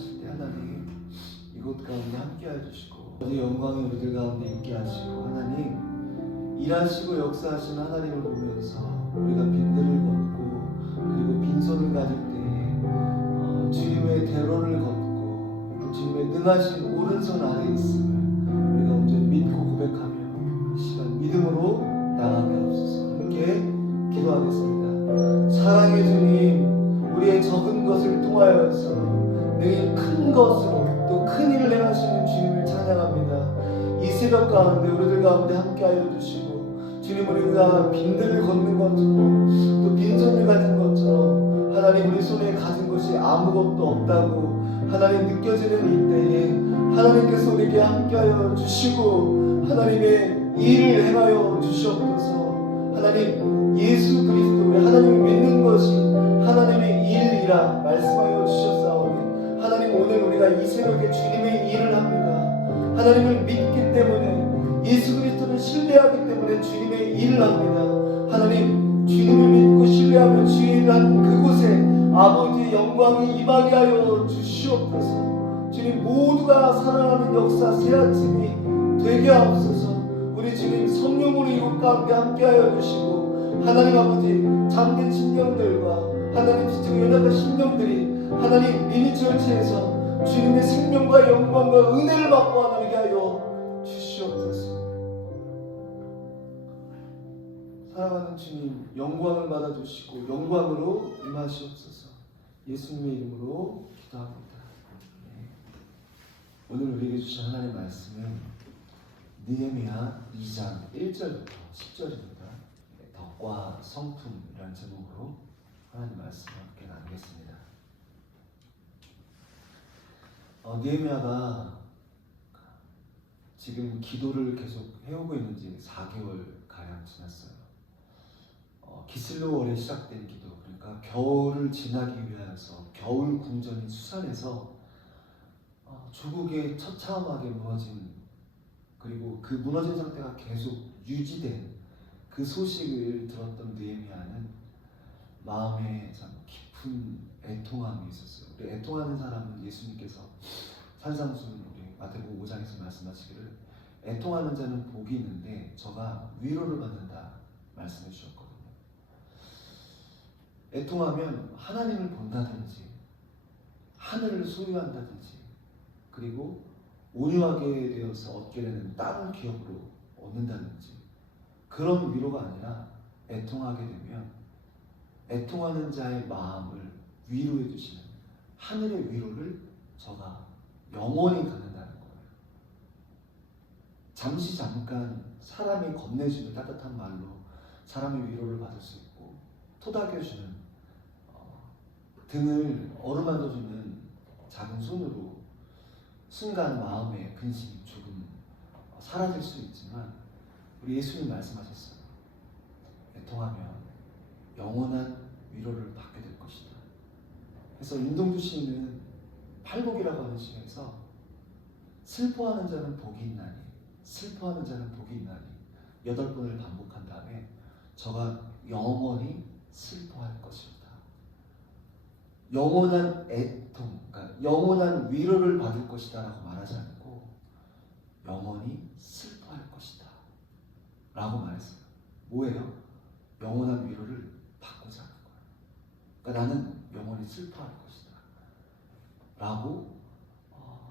하실 때 하나님 이곳 가운데 함께 해주시고 어디 영광이 우리들 가운데 있게 하시고 하나님 일하시고 역사하시는 하나님을 보면서 우리가 빈들을 걷고 그리고 빈손을 가질 때에 주님의 대로를 걷고 주님의 능하신 오른손 아래 있음을 우리가 온전히 믿고 고백하며 이 시간 믿음으로 나가게 하옵소서. 함께 기도하겠습니다. 사랑의 주님, 우리의 적은 것을 통하여서 능히 큰 것으로 또 큰 일을 행하시는 주님을 찬양합니다. 이 새벽 가운데 우리들 가운데 함께하여 주시고 주님, 우리가 빈들을 걷는 것처럼 또 빈손을 가진 것처럼 하나님 우리 손에 가진 것이 아무것도 없다고 하나님 느껴지는 이때에 하나님께서 우리에게 함께하여 주시고 하나님의 일을 행하여 주시옵소서. 하나님 예수 그리스도 우리 하나님을 믿는 것이 하나님의 일이라 말씀하여 주셨사오니 하나님 오늘 우리가 이 새벽에 주님의 일을 합니다. 하나님을 믿기 때문에 예수 그리스도를 신뢰하기 때문에 주님의 일을 합니다. 하나님 주님을 믿고 신뢰하며 주님을 한 그곳에 아버지의 영광이 임하게 하여 주시옵소서. 주님 모두가 살아나는 역사 새아침이 되게 하옵소서. 우리 주님 성령으로 이곳 가운데 함께하여 주시고 하나님 아버지 잠든 심령들과 하나님 지금 연약한 심령들이 하나님 미니처치에서 주님의 생명과 영광과 은혜를 받고 하나님께 하여 주시옵소서. 사랑하는 주님 영광을 받아주시고 영광으로 임하시옵소서. 예수님의 이름으로 기도합니다. 오늘 우리에게 주신 하나님의 말씀은 느헤미야 2장 1절부터 10절입니다. 덕과 성품이라는 제목으로 하나님 말씀을 함께 나누겠습니다. 느헤미야가 지금 기도를 계속 해오고 있는 지 4개월 가량 지났어요. 기슬로월에 시작된 기도, 그러니까 겨울을 지나기 위하여서 겨울 궁전인 수산에서 조국에 처참하게 무너진, 그리고 그 무너진 상태가 계속 유지된 그 소식을 들었던 느헤미야는 마음에 참 깊은 애통함이 있었어요. 우리 애통하는 사람은 예수님께서 산상수훈 우리 마태복음 5장에서 말씀하시기를 애통하는 자는 복이 있는데 저가 위로를 받는다 말씀해 주셨거든요. 애통하면 하나님을 본다든지 하늘을 소유한다든지 그리고 온유하게 되어서 얻게 되는 땅을 기업으로 얻는다든지 그런 위로가 아니라 애통하게 되면 애통하는 자의 마음을 위로해 주시는 하늘의 위로를 저가 영원히 갖는다는 거예요. 잠시 잠깐 사람이 건네주는 따뜻한 말로 사람의 위로를 받을 수 있고 토닥여주는 등을 어루만져주는 작은 손으로 순간 마음의 근심이 조금 사라질 수 있지만 우리 예수님 말씀하셨어요. 애통하면 영원한 위로를 받게 될 것이다. 그래서 임동주 시인은 팔복이라고 하는 시에서 슬퍼하는 자는 복이 있나니 슬퍼하는 자는 복이 있나니 8번을 반복한 다음에 저가 영원히 슬퍼할 것이다. 영원한 애통, 그러니까 영원한 위로를 받을 것이다 라고 말하지 않고 영원히 슬퍼할 것이다 라고 말했어요. 뭐예요? 영원한 위로를 받고자 하는 거예요. 그러니까 나는 영원히 슬퍼할 것이다 라고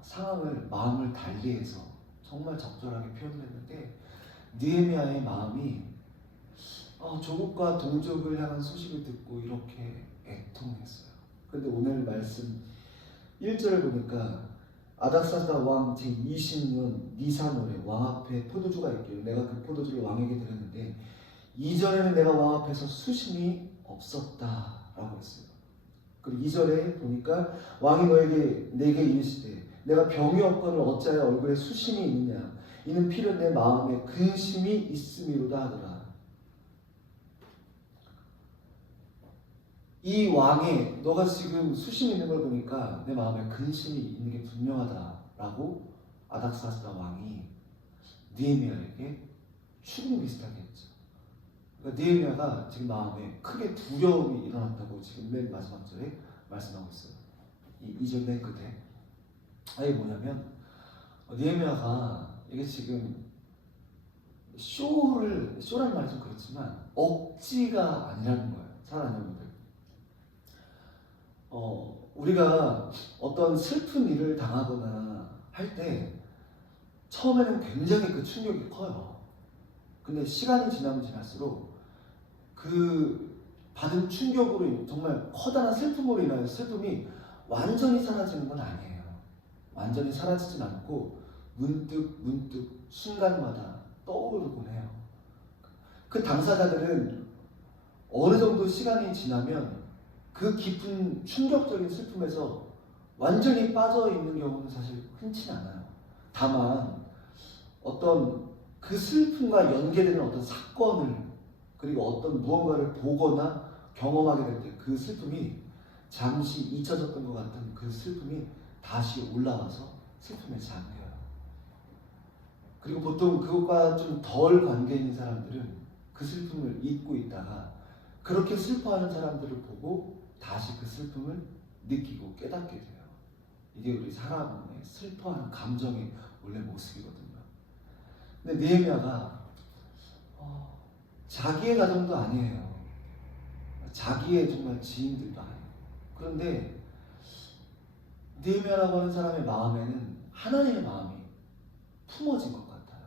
상황을, 마음을 달리해서 정말 적절하게 표현을 했는데 느헤미야의 마음이 조국과 동족을 향한 소식을 듣고 이렇게 애통했어요. 그런데 오늘 말씀 1절을 보니까 아닥사스다 왕 제20년 니산월에 왕 앞에 포도주가 있기를 내가 그 포도주를 왕에게 드렸는데 이전에는 내가 왕 앞에서 수심이 없었다 라고 했어요. 그리고 2절에 보니까 왕이 내게 이르시되 내가 병이 없거늘 어찌하여 얼굴에 수심이 있느냐 이는 필연 내 마음에 근심이 있음이로다 하더라. 이 왕에 너가 지금 수심이 있는 걸 보니까 내 마음에 근심이 있는 게 분명하다라고 아닥사스다 왕이 느헤미야에게 추궁 비슷하게 했죠. 그러니까 느헤미야가 지금 마음에 크게 두려움이 일어났다고 지금 맨 마지막 절에 말씀하고 있어요. 이 2절 맨 끝에 이게 뭐냐면 느헤미야가 이게 지금 쇼라는 말이 좀 그렇지만 억지가 아니라는 거예요. 사랑하는 여러분들. 우리가 어떤 슬픈 일을 당하거나 할 때 처음에는 굉장히 그 충격이 커요. 근데 시간이 지나면 지날수록 그 받은 충격으로 정말 커다란 슬픔으로 인하여 슬픔이 완전히 사라지는 건 아니에요. 완전히 사라지진 않고 문득 순간마다 떠오르곤 해요. 그 당사자들은 어느 정도 시간이 지나면 그 깊은 충격적인 슬픔에서 완전히 빠져있는 경우는 사실 흔치 않아요. 다만 어떤 그 슬픔과 연계되는 어떤 사건을 그리고 어떤 무언가를 보거나 경험하게 될 때 그 슬픔이 잠시 잊혀졌던 것 같은 그 슬픔이 다시 올라와서 슬픔에 잠겨요. 그리고 보통 그것과 좀 덜 관계 있는 사람들은 그 슬픔을 잊고 있다가 그렇게 슬퍼하는 사람들을 보고 다시 그 슬픔을 느끼고 깨닫게 돼요. 이게 우리 사람의 슬퍼하는 감정의 원래 모습이거든요. 근데 느헤미야가 자기의 가정도 아니에요. 자기의 정말 지인들도 아니에요. 그런데 느헤미야라고 하는 사람의 마음에는 하나님의 마음이 품어진 것 같아요.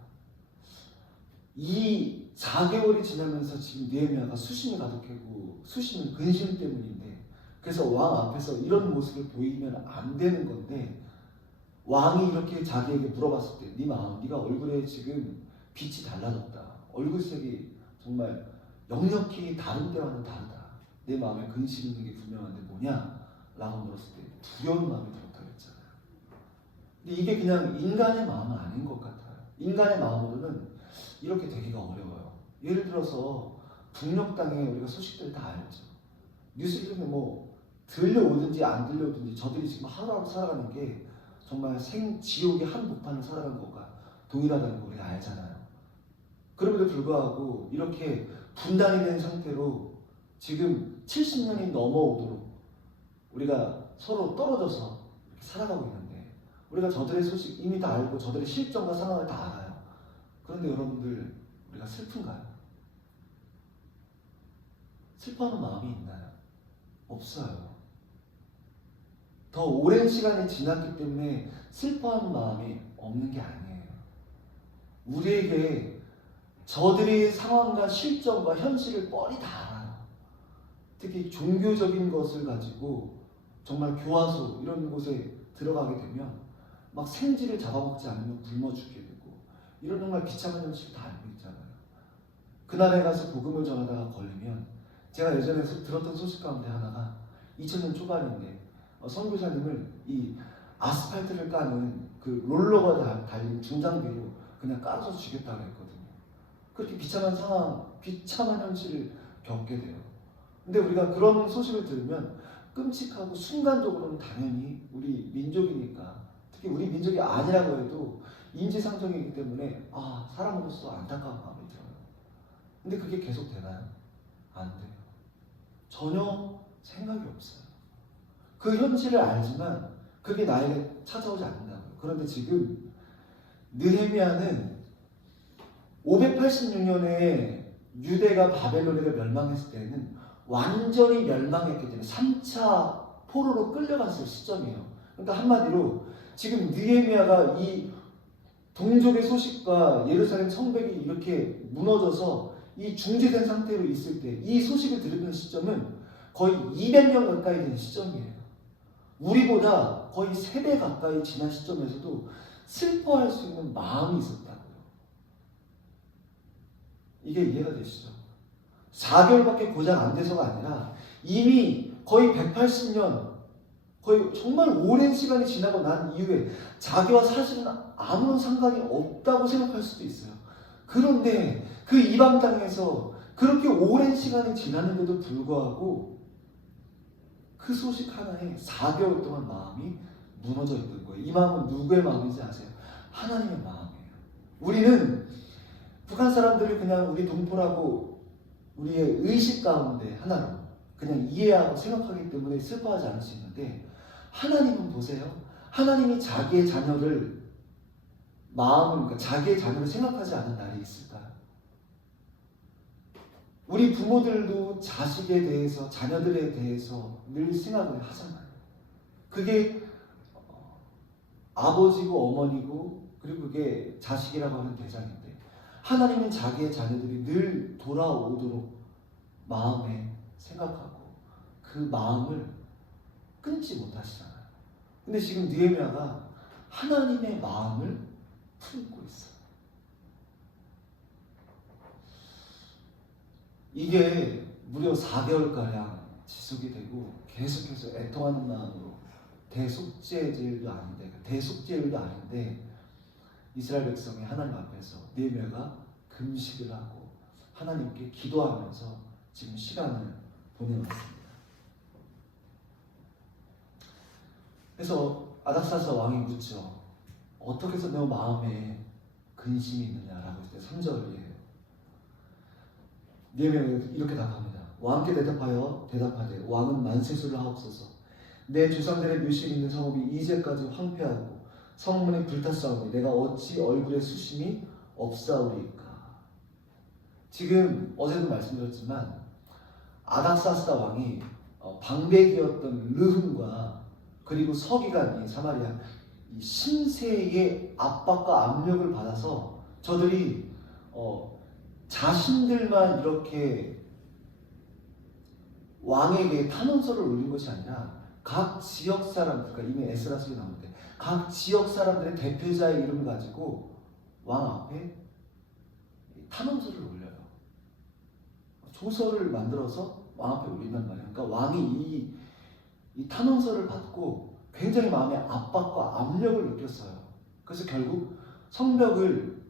이 4개월이 지나면서 지금 느헤미야가 수심이 가득하고 수심은 근심 때문인데 그래서 왕 앞에서 이런 모습을 보이면 안 되는 건데 왕이 이렇게 자기에게 물어봤을 때 네 마음, 네가 얼굴에 지금 빛이 달라졌다. 얼굴색이 정말 역력히 다른 때와는 다르다. 내 마음에 근심 있는 게 분명한데 뭐냐? 라고 물었을 때 두려운 마음이 들었다고 했잖아요. 근데 이게 그냥 인간의 마음은 아닌 것 같아요. 인간의 마음으로는 이렇게 되기가 어려워요. 예를 들어서 북녘 땅에 우리가 소식들 다 알죠. 뉴스를 뭐 들려오든지 안 들려오든지 저들이 지금 하루하루 살아가는 게 정말 지옥의 한복판을 살아가는 것과 동일하다는 걸 우리가 알잖아요. 그럼에도 불구하고 이렇게 분단이 된 상태로 지금 70년이 넘어오도록 우리가 서로 떨어져서 살아가고 있는데 우리가 저들의 소식 이미 다 알고 저들의 실정과 상황을 다 알아요. 그런데 여러분들 우리가 슬픈가요? 슬퍼하는 마음이 있나요? 없어요. 더 오랜 시간이 지났기 때문에 슬퍼하는 마음이 없는 게 아니에요. 우리에게 저들의 상황과 실정과 현실을 뻔히 다 알아요. 특히 종교적인 것을 가지고 정말 교화소 이런 곳에 들어가게 되면 막 생쥐를 잡아먹지 않으면 굶어 죽게 되고 이런 정말 비참한 현실을 다 알고 있잖아요. 그날에 가서 복음을 전하다가 걸리면 제가 예전에 들었던 소식 가운데 하나가 2000년 초반인데 선교사님을 이 아스팔트를 까는 그 롤러가 달린 중장비로 그냥 깔아서 죽였다고 했거든요. 그렇게 비참한 상황, 비참한 현실을 겪게 돼요. 근데 우리가 그런 소식을 들으면 끔찍하고 순간적으로는 당연히 우리 민족이니까 특히 우리 민족이 아니라고 해도 인지상정이기 때문에 사람으로서 안타까운 마음이 들어요. 근데 그게 계속 되나요? 안 돼요. 전혀 생각이 없어요. 그 현실을 알지만 그게 나에게 찾아오지 않는다고요. 그런데 지금 느헤미야는 586년에 유대가 바벨론에게 멸망했을 때는 완전히 멸망했기 때문에 3차 포로로 끌려갔을 시점이에요. 그러니까 한마디로 지금 느헤미야가 이 동족의 소식과 예루살렘 성벽이 이렇게 무너져서 이 중지된 상태로 있을 때 이 소식을 들은 시점은 거의 200년 가까이 된 시점이에요. 우리보다 거의 3배 가까이 지난 시점에서도 슬퍼할 수 있는 마음이 있었다고요. 이게 이해가 되시죠? 4개월밖에 고작 안 돼서가 아니라 이미 거의 180년, 거의 정말 오랜 시간이 지나고 난 이후에 자기와 사실은 아무런 상관이 없다고 생각할 수도 있어요. 그런데 그 이방 땅에서 그렇게 오랜 시간이 지났는데도 불구하고 그 소식 하나에 4개월 동안 마음이 무너져 있던 거예요. 이 마음은 누구의 마음인지 아세요? 하나님의 마음이에요. 우리는 북한 사람들을 그냥 우리 동포라고 우리의 의식 가운데 하나로 그냥 이해하고 생각하기 때문에 슬퍼하지 않을 수 있는데 하나님은 보세요. 하나님이 자기의 자녀를 그러니까 자기의 자녀를 생각하지 않는 날이 있을까요? 우리 부모들도 자식에 대해서, 자녀들에 대해서 늘 생각을 하잖아요. 그게 아버지고 어머니고 그리고 그게 자식이라고 하는 대상인데, 하나님은 자기의 자녀들이 늘 돌아오도록 마음에 생각하고 그 마음을 끊지 못하시잖아요. 근데 지금 느헤미야가 하나님의 마음을 품고 있어요. 이게 무려 4개월가량 지속이 되고 계속해서 애통하는 마음으로 대속죄일도 아닌데 이스라엘 백성이 하나님 앞에서 느헤미야가 금식을 하고 하나님께 기도하면서 지금 시간을 보내왔습니다. 그래서 아닥사스다 왕이 묻죠. 어떻게 해서 너 마음에 근심이 있느냐라고 했을 때 3절이에요. 느헤미야가 이렇게 답합니다. 왕께 대답하되 왕은 만세수를 하옵소서. 내 조상들의 묘실이 있는 성읍이 이제까지 황폐하고 성문이 불탔사오니 내가 어찌 얼굴에 수심이 없사오리까. 지금 어제도 말씀드렸지만 아닥사스다 왕이 방백이었던 르흠과 그리고 서기관이 사마리아 이 신세의 압박과 압력을 받아서 저들이 자신들만 이렇게 왕에게 탄원서를 올린 것이 아니라 각 지역 사람, 그러니까 이미 에스라서에 나오는데 각 지역 사람들의 대표자의 이름을 가지고 왕 앞에 탄원서를 올려요. 조서를 만들어서 왕 앞에 올린단 말이에요. 그러니까 왕이 이 탄원서를 받고 굉장히 마음의 압박과 압력을 느꼈어요. 그래서 결국 성벽을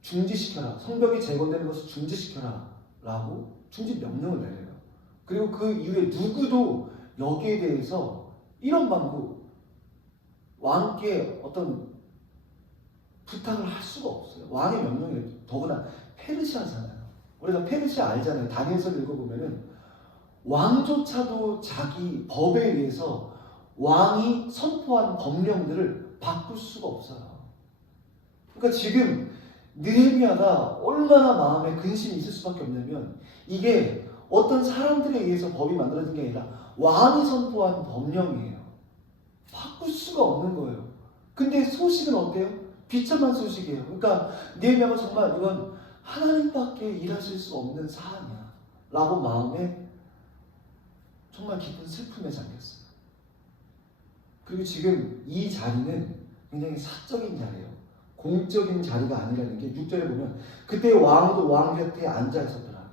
중지시켜라, 성벽이 재건되는 것을 중지시켜라 라고 중지 명령을 내려요. 그리고 그 이후에 누구도 여기에 대해서 이런 방구 왕께 어떤 부탁을 할 수가 없어요. 왕의 명령이에요. 더구나 페르시아잖아요. 우리가 페르시아 알잖아요. 다니엘서를 읽어보면은 왕조차도 자기 법에 의해서 왕이 선포한 법령들을 바꿀 수가 없어요. 그러니까 지금 느헤미야가 얼마나 마음에 근심이 있을 수밖에 없냐면 이게 어떤 사람들에 의해서 법이 만들어진 게 아니라 왕이 선포한 법령이에요. 바꿀 수가 없는 거예요. 근데 소식은 어때요? 비참한 소식이에요. 그러니까 느헤미야가 정말 이건 하나님밖에 일하실 수 없는 사안이야 라고 마음에 정말 깊은 슬픔에 잠겼어요. 그리고 지금 이 자리는 굉장히 사적인 자리예요. 공적인 자리가 아니라는 게 6절에 보면 그때 왕후도 왕 곁에 앉아 있었더라.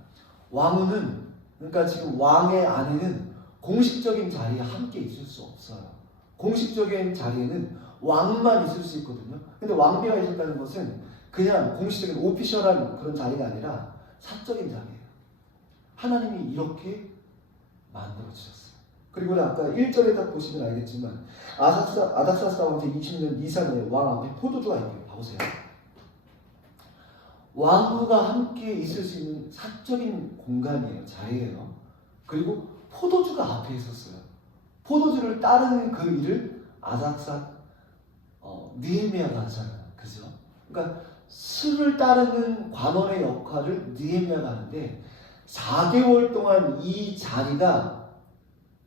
왕후는 그러니까 지금 왕의 아내는 공식적인 자리에 함께 있을 수 없어요. 공식적인 자리에는 왕만 있을 수 있거든요. 근데 왕비가 있었다는 것은 그냥 공식적인 오피셜한 그런 자리가 아니라 사적인 자리예요. 하나님이 이렇게 만들어주셨어요. 그리고 아까 1절에 딱 보시면 알겠지만 아닥사스다 왕 제20년 니산에 왕 앞에 포도주가 있네요. 봐보세요. 왕후가 함께 있을 수 있는 사적인 공간이에요. 자리예요. 그리고 포도주가 앞에 있었어요. 포도주를 따르는 그 일을 느헤미야가 하잖아요. 그죠? 그러니까 술을 따르는 관원의 역할을 느헤미야가 하는데 4개월 동안 이 자리가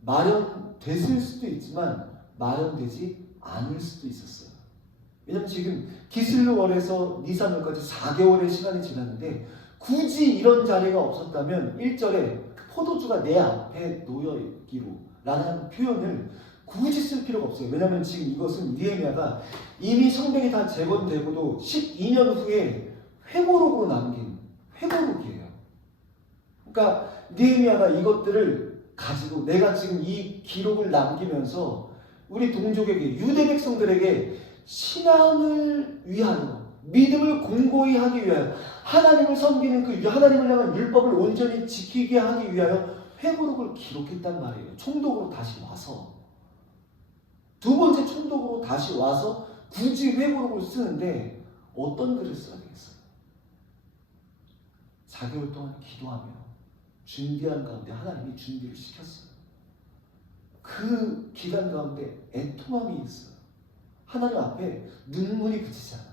마련됐을 수도 있지만 마련되지 않을 수도 있었어요. 왜냐면 지금 기슬루월에서 니산월까지 4개월의 시간이 지났는데 굳이 이런 자리가 없었다면 1절에 포도주가 내 앞에 놓여있기로 라는 표현을 굳이 쓸 필요가 없어요. 왜냐하면 지금 이것은 느헤미야가 이미 성벽이 다 재건되고도 12년 후에 회고록으로 남긴 회고록이에요. 그러니까 느헤미야가 이것들을 가지고 내가 지금 이 기록을 남기면서 우리 동족에게 유대 백성들에게 신앙을 위하여 믿음을 공고히 하기 위하여 하나님을 섬기는 그 하나님을 향한 율법을 온전히 지키게 하기 위하여 회고록을 기록했단 말이에요. 총독으로 다시 와서 두 번째 총독으로 다시 와서 굳이 회고록을 쓰는데 어떤 글을 써야 되겠어요? 4개월 동안 기도하며 준비한 가운데 하나님이 준비를 시켰어요. 그 기간 가운데 애통함이 있어요. 하나님 앞에 눈물이 그치지 않아.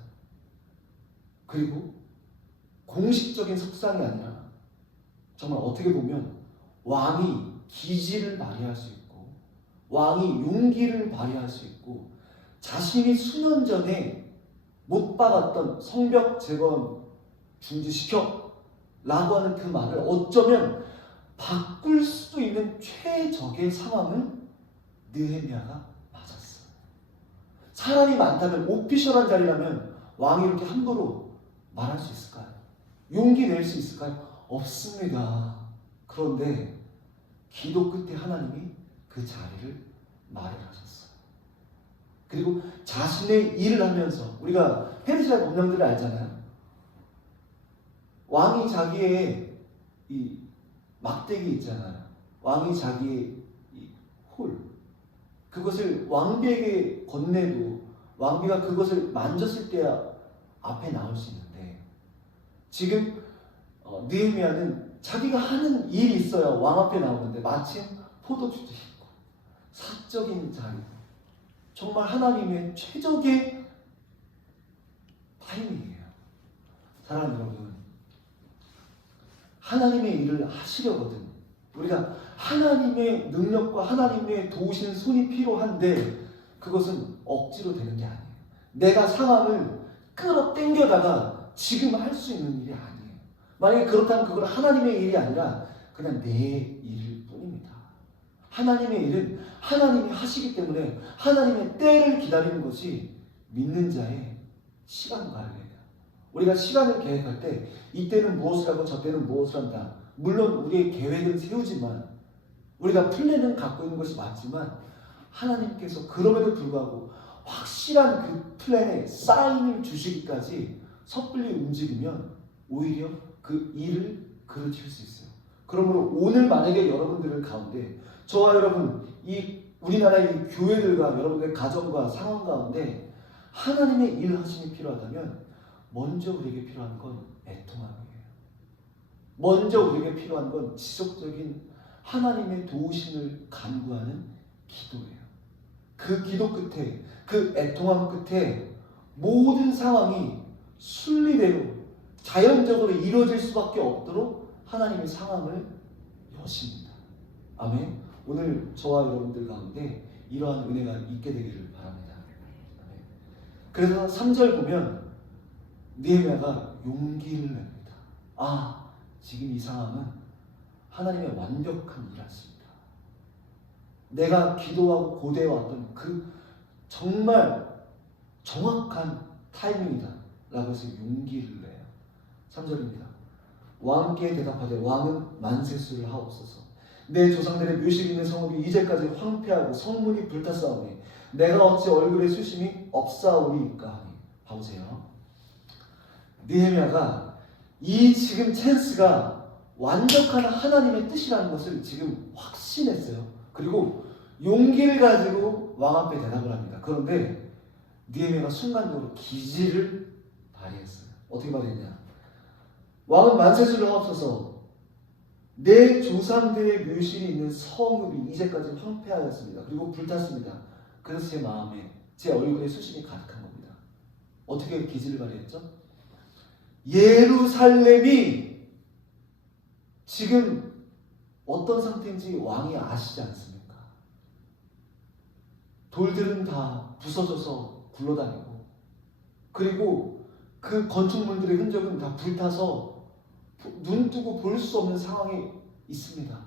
그리고 공식적인 석상이 아니라 정말 어떻게 보면 왕이 기지를 발휘할 수 있고 왕이 용기를 발휘할 수 있고 자신이 수년 전에 못 박았던 성벽 재건 중지시켜 라고 하는 그 말을 어쩌면 바꿀 수도 있는 최적의 상황을 느헤미야가 맞았어요. 사람이 많다면 오피셜한 자리라면 왕이 이렇게 함부로 말할 수 있을까요? 용기 낼 수 있을까요? 없습니다. 그런데 기도 끝에 하나님이 그 자리를 마련하셨어요. 그리고 자신의 일을 하면서 우리가 페르시아 법령들을 알잖아요. 왕이 자기의 이 막대기 있잖아요. 왕이 자기의 이 홀, 그것을 왕비에게 건네도 왕비가 그것을 만졌을 때야 앞에 나올 수 있는데 지금 느헤미야는 자기가 하는 일이 있어야 왕 앞에 나오는데 마침 포도주도 있고 사적인 자리, 정말 하나님의 최적의 타이밍이에요. 사랑하는 여러분, 하나님의 일을 하시려거든 우리가 하나님의 능력과 하나님의 도우시는 손이 필요한데 그것은 억지로 되는 게 아니에요. 내가 상황을 끌어당겨다가 지금 할 수 있는 일이 아니에요. 만약에 그렇다면 그건 하나님의 일이 아니라 그냥 내 일일 뿐입니다. 하나님의 일은 하나님이 하시기 때문에 하나님의 때를 기다리는 것이 믿는 자의 시간 관리예요. 우리가 시간을 계획할 때 이때는 무엇을 하고 저때는 무엇을 한다. 물론 우리의 계획은 세우지만 우리가 플랜은 갖고 있는 것이 맞지만 하나님께서 그럼에도 불구하고 확실한 그 플랜에 사인을 주시기까지 섣불리 움직이면 오히려 그 일을 그르칠 수 있어요. 그러므로 오늘 만약에 여러분들 가운데 저와 여러분 이 우리나라의 교회들과 여러분들의 가정과 상황 가운데 하나님의 일 하심이 필요하다면 먼저 우리에게 필요한 건 애통함이에요. 먼저 우리에게 필요한 건 지속적인 하나님의 도우심을 간구하는 기도예요. 그 기도 끝에, 그 애통함 끝에 모든 상황이 순리대로 자연적으로 이루어질 수밖에 없도록 하나님의 상황을 여십니다. 아멘. 오늘 저와 여러분들 가운데 이러한 은혜가 있게 되기를 바랍니다. 아멘. 그래서 3절 보면 느헤미야가 용기를 냅니다. 아, 지금 이 상황은 하나님의 완벽한 일하십니다. 내가 기도하고 고대해왔던 그 정말 정확한 타이밍이다 라고 해서 용기를 내요. 3절입니다. 왕께 대답하되 왕은 만세수를 하옵소서. 내 조상들의 묘실이 있는 성읍이 이제까지 황폐하고 성문이 불탔사오니 내가 어찌 얼굴에 수심이 없사오리이까 하니. 봐보세요. 느헤미야가 이 지금 찬스가 완벽한 하나님의 뜻이라는 것을 지금 확신했어요. 그리고 용기를 가지고 왕 앞에 대답을 합니다. 그런데 느헤미야가 순간적으로 기지를 발휘했어요. 어떻게 발휘했냐? 왕은 만세수를 하옵소서. 내 조상들의 묘실이 있는 성읍이 이제까지 황폐하였습니다. 그리고 불탔습니다. 그래서 제 마음에, 제 얼굴에 수심이 가득한 겁니다. 어떻게 기지를 발휘했죠? 예루살렘이 지금 어떤 상태인지 왕이 아시지 않습니까? 돌들은 다 부서져서 굴러다니고 그리고 그 건축물들의 흔적은 다 불타서 눈 뜨고 볼 수 없는 상황이 있습니다.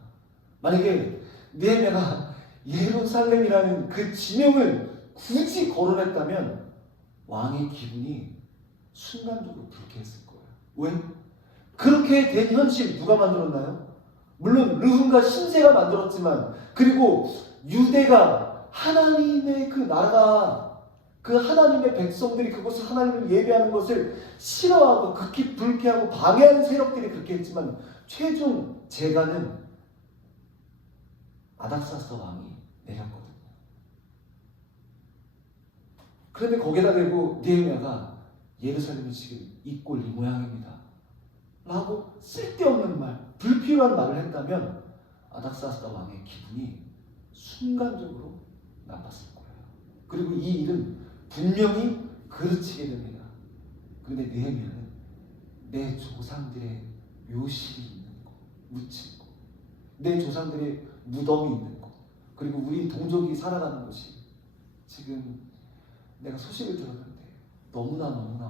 만약에 느헤미야가 예루살렘이라는 그 지명을 굳이 거론했다면 왕의 기분이 순간적으로 불쾌했을 거예요. 왜? 그렇게 된 현실 누가 만들었나요? 물론 르훔과 심세가 만들었지만 그리고 유대가 하나님의 그 나라가 그 하나님의 백성들이 그곳을 하나님을 예배하는 것을 싫어하고 극히 불쾌하고 방해하는 세력들이 그렇게 했지만 최종 재간은 아닥사스다 왕이 내렸거든요. 그런데 거기다 대고 느헤미야가 예루살렘이 지금 이 꼴 이 모양입니다 라고 쓸데없는 말, 불필요한 말을 했다면 아닥사스다 왕의 기분이 순간적으로 나빴을 거예요. 그리고 이 일은 분명히 그르치게 됩니다. 그런데 느헤미야는 내 조상들의 묘실이 있는 곳, 묻힌 곳, 내 조상들의 무덤이 있는 곳, 그리고 우리 동족이 살아가는 곳이 지금 내가 소식을 들었는데 너무나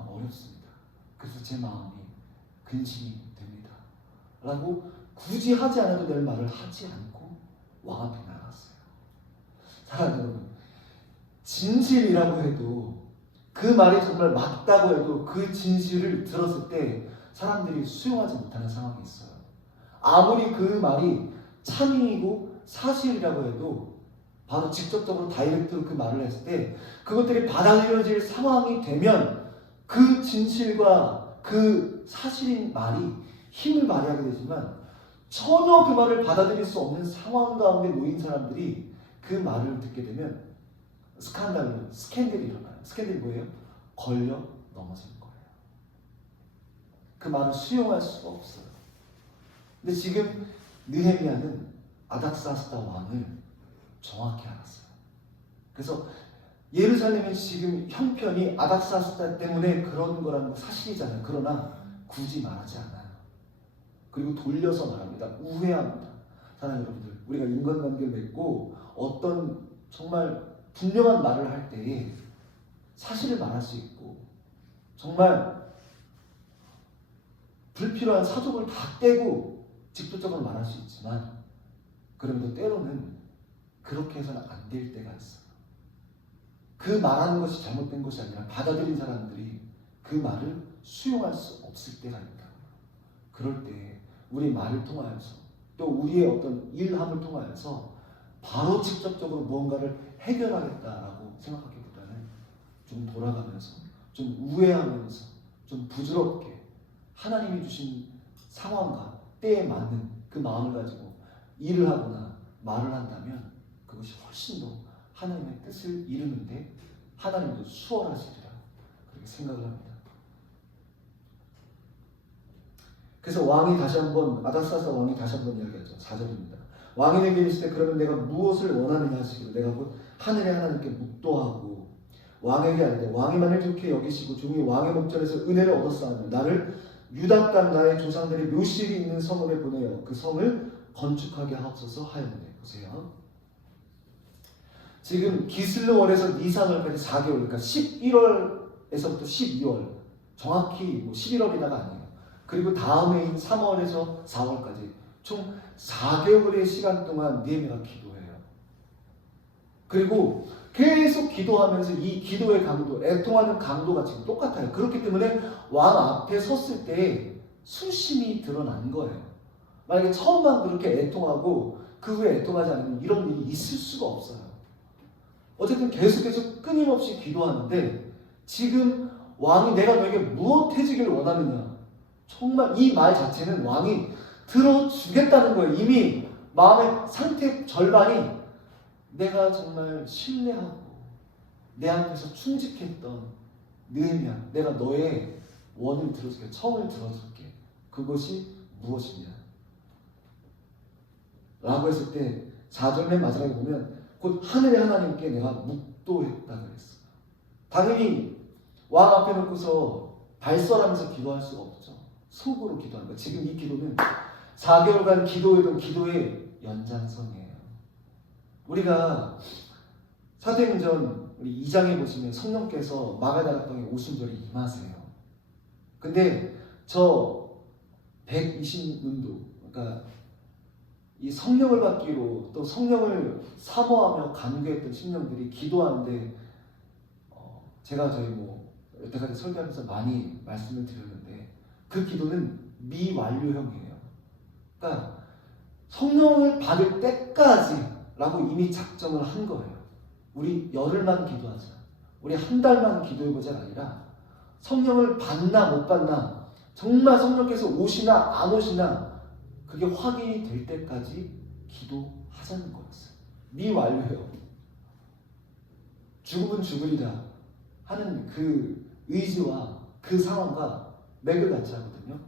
어렵습니다. 그래서 제 마음이 근심이 됩니다. 라고 굳이 하지 않아도 될 말을 하지 않고 왕 앞에 나갔어요. 사랑하는 여러분, 진실이라고 해도 그 말이 정말 맞다고 해도 그 진실을 들었을 때 사람들이 수용하지 못하는 상황이 있어요. 아무리 그 말이 참이고 사실이라고 해도 바로 직접적으로 다이렉트로 그 말을 했을 때 그것들이 받아들여질 상황이 되면 그 진실과 그 사실인 말이 힘을 발휘하게 되지만 전혀 그 말을 받아들일 수 없는 상황 가운데 놓인 사람들이 그 말을 듣게 되면 스캔들이 일어나요. 스캔들이 뭐예요? 걸려 넘어지는 거예요. 그 말을 수용할 수가 없어요. 근데 지금 느헤미야는 아닥사스다 왕을 정확히 알았어요. 그래서 예루살렘은 지금 형편이 아닥사스다 때문에 그런 거라는 거 사실이잖아요. 그러나 굳이 말하지 않아요. 그리고 돌려서 말합니다. 우회합니다. 사랑하는 여러분들, 우리가 인간관계를 맺고 어떤 정말 분명한 말을 할 때에 사실을 말할 수 있고 정말 불필요한 사족을 다 떼고 직접적으로 말할 수 있지만 그런데 때로는 그렇게 해서는 안 될 때가 있어요. 그 말하는 것이 잘못된 것이 아니라 받아들인 사람들이 그 말을 수용할 수 없을 때가 있다. 그럴 때 우리 말을 통하여서 또 우리의 어떤 일함을 통하여서 바로 직접적으로 무언가를 해결하겠다라고 생각하기보다는 좀 돌아가면서 좀 우회하면서 좀 부드럽게 하나님이 주신 상황과 때에 맞는 그 마음을 가지고 일을 하거나 말을 한다면 그것이 훨씬 더 하나님의 뜻을 이루는데 하나님도 수월하시리라 그렇게 생각을 합니다. 그래서 왕이 다시 한번 아닥사스다 왕이 다시 한번 이야기하죠. 4절입니다. 왕이 내게 이르시되 그러면 내가 무엇을 원하느냐 하시기로 내가 곧 하늘의 하나님께 묵도하고 왕에게 하되 왕이 만일 좋게 여기시고 종이 왕의 목전에서 은혜를 얻었사오면 나를 유다 땅 나의 조상들의 묘실이 있는 성읍에 보내어 그 성을 건축하게 하옵소서 하였는데 보세요. 지금 기슬로월에서 니산월까지 4개월, 그러니까 11월에서부터 12월, 정확히 뭐 11월이다가 아니에요. 그리고 다음해인 3월에서 4월까지 총 4개월의 시간 동안 느헤미야가 기도해요. 그리고 계속 기도하면서 이 기도의 강도, 애통하는 강도가 지금 똑같아요. 그렇기 때문에 왕 앞에 섰을 때 수심이 드러난 거예요. 만약에 처음만 그렇게 애통하고 그 후에 애통하지 않으면 이런 일이 있을 수가 없어요. 어쨌든 계속해서 끊임없이 기도하는데 지금 왕이 내가 너에게 무엇 해주기를 원하느냐, 정말 이 말 자체는 왕이 들어주겠다는 거예요. 이미 마음의 상태 절반이 내가 정말 신뢰하고 내 앞에서 충직했던 느헤미야, 내가 너의 원을 들어줄게, 청을 들어줄게. 그것이 무엇이냐 라고 했을 때 4절 맨 마지막에 보면 곧 하늘의 하나님께 내가 묵도했다 그랬어요. 당연히 왕 앞에 놓고서 발설하면서 기도할 수가 없죠. 속으로 기도하는 거예요. 지금 이 기도는 4개월간 기도했던 기도의 연장선이에요. 우리가 사도행전 우리 2장에 보시면 성령께서 마가다라 땅에 오신 절에 임하세요. 근데 저 120문도, 그러니까 이 성령을 받기로 또 성령을 사모하며 간구했던 신령들이 기도하는데 제가 저희 뭐 여태까지 설교하면서 많이 말씀을 드렸는데 그 기도는 미완료형이에요. 그러니까 성령을 받을 때까지라고 이미 작정을 한 거예요. 우리 열흘만 기도하자, 우리 한 달만 기도해보자가 아니라 성령을 받나 못 받나, 정말 성령께서 오시나 안 오시나 그게 확인이 될 때까지 기도하자는 거였어요. 미완료예요. 죽으면 죽으리라 하는 그 의지와 그 상황과 맥을 같이 하거든요.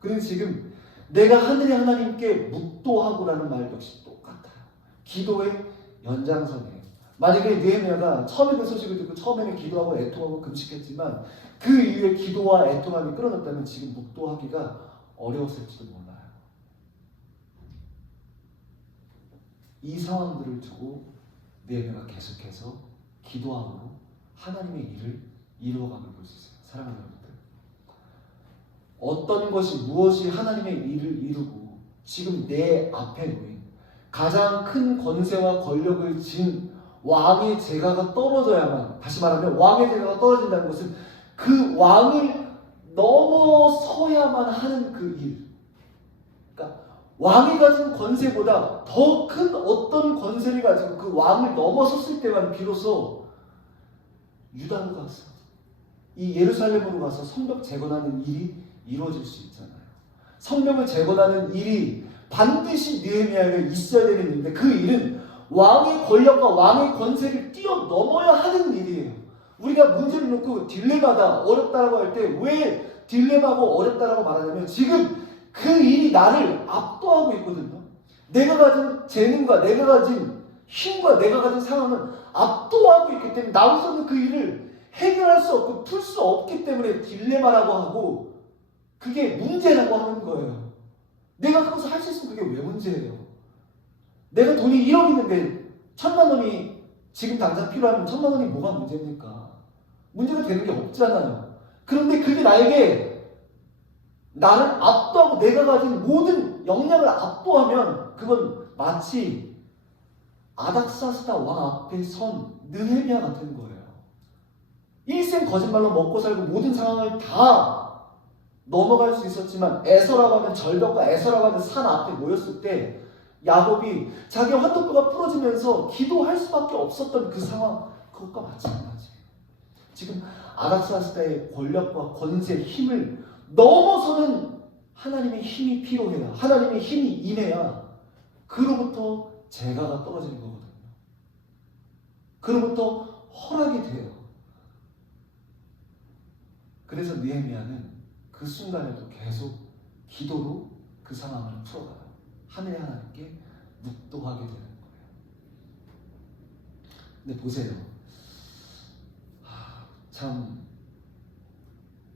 그래서 지금 내가 하늘의 하나님께 묵도하고라는 말 역시 똑같아요. 기도의 연장선이에요. 만약에 느헤미야가 처음에 그 소식을 듣고 처음에는 기도하고 애통하고 금식했지만 그 이후에 기도와 애통함이 끊어졌다면 지금 묵도하기가 어려웠을지도 몰라요. 이 상황들을 두고 느헤미야가 계속해서 기도함으로 하나님의 일을 이루어가는 걸 볼 수 있어요. 사랑하는 여러분들, 어떤 것이 무엇이 하나님의 일을 이루고 지금 내 앞에 놓인 가장 큰 권세와 권력을 진 왕의 제가가 떨어져야만, 다시 말하면 왕의 제가가 떨어진다는 것은 그 왕을 넘어서야만 하는 그 일, 그러니까 왕이 가진 권세보다 더 큰 어떤 권세를 가지고 그 왕을 넘어섰을 때만 비로소 유다로 가서 이 예루살렘으로 가서 성벽 재건하는 일이 이루어질 수 있잖아요. 성벽을 재건하는 일이 반드시 느헤미야에게 있어야 되는 일인데 그 일은 왕의 권력과 왕의 권세를 뛰어넘어야 하는 일이에요. 우리가 문제를 놓고 딜레마다 어렵다라고 할 때 왜 딜레마고 어렵다라고 말하냐면 지금 그 일이 나를 압도하고 있거든요. 내가 가진 재능과 내가 가진 힘과 내가 가진 상황은 압도하고 있기 때문에 나로서는 그 일을 해결할 수 없고 풀 수 없기 때문에 딜레마라고 하고 그게 문제라고 하는 거예요. 내가 그것을 할 수 있으면 그게 왜 문제예요? 내가 돈이 1억 있는데 1,000만 원이 지금 당장 필요하면 1,000만 원이 뭐가 문제입니까? 문제가 되는 게 없잖아요. 그런데 그게 나를 압도하고 내가 가진 모든 역량을 압도하면 그건 마치 아닥사스다 왕 앞에 선 느헤미야 같은 거예요. 일생 거짓말로 먹고 살고 모든 상황을 다 넘어갈 수 있었지만 에서라고 하는 절벽과 에서라고 하는 산 앞에 모였을 때 야곱이 자기 환도뼈가 부러지면서 기도할 수밖에 없었던 그 상황, 그것과 마찬가지예요. 지금 아닥사스다의 권력과 권세, 힘을 넘어서는 하나님의 힘이 필요해야, 하나님의 힘이 임해야 그로부터 제가가 떨어지는 거거든요. 그로부터 허락이 돼요. 그래서 느헤미야는 그 순간에도 계속 기도로 그 상황을 풀어가요. 하늘의 하나님께 묵도하게 되는 거예요. 근데 보세요. 참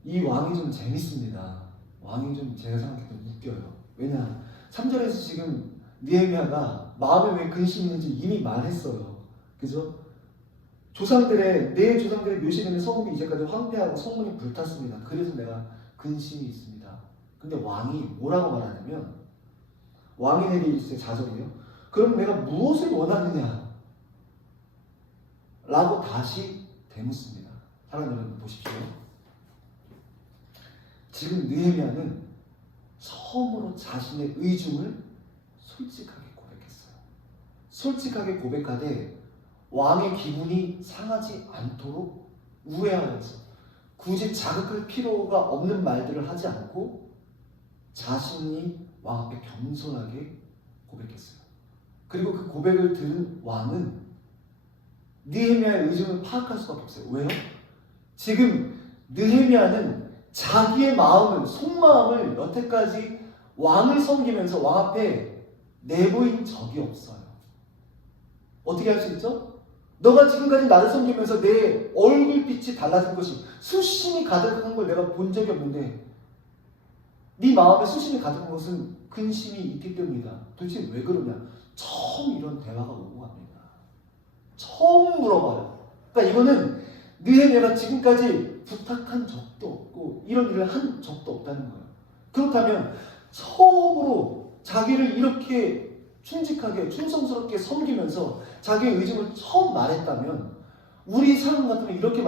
이 왕이 좀 재밌습니다. 왕이 좀 제가 생각해도 웃겨요. 왜냐? 3절에서 지금 느헤미야가 마음에 왜 근심이 있는지 이미 말했어요. 그죠? 내 조상들의 묘실에는 성읍이 이제까지 황폐하고 성문이 불탔습니다. 그래서 내가 근심이 있습니다. 근데 왕이 뭐라고 말하냐면, 왕이 내게 일세 자절이요. 그럼 내가 무엇을 원하느냐? 라고 다시 되묻습니다. 사랑하는 여러분 보십시오. 지금 느헤미야는 처음으로 자신의 의중을 솔직하게 고백했어요. 솔직하게 고백하되 왕의 기분이 상하지 않도록 우회하여서 굳이 자극할 필요가 없는 말들을 하지 않고 자신이 왕 앞에 겸손하게 고백했어요. 그리고 그 고백을 들은 왕은 느헤미야의 의중을 파악할 수밖에 없어요. 왜요? 지금 느헤미야는 자기의 마음을, 속마음을 여태까지 왕을 섬기면서 왕 앞에 내보인 적이 없어요. 어떻게 할 수 있죠? 너가 지금까지 나를 섬기면서 내 얼굴빛이 달라진 것이 수심이 가득한 걸 내가 본 적이 없는데 네 마음에 수심이 가득한 것은 근심이 있기 때문이다. 도대체 왜 그러냐? 처음 이런 대화가 오고 갑니다. 처음 물어봐요. 그러니까 이거는 느헤미야가 지금까지 부탁한 적도 없고 이런 일을 한 적도 없다는 거예요. 그렇다면 처음으로 자기를 이렇게 충직하게 충성스럽게 섬기면서 자기의 의중을 처음 말했다면 우리 사람 같으면 이렇게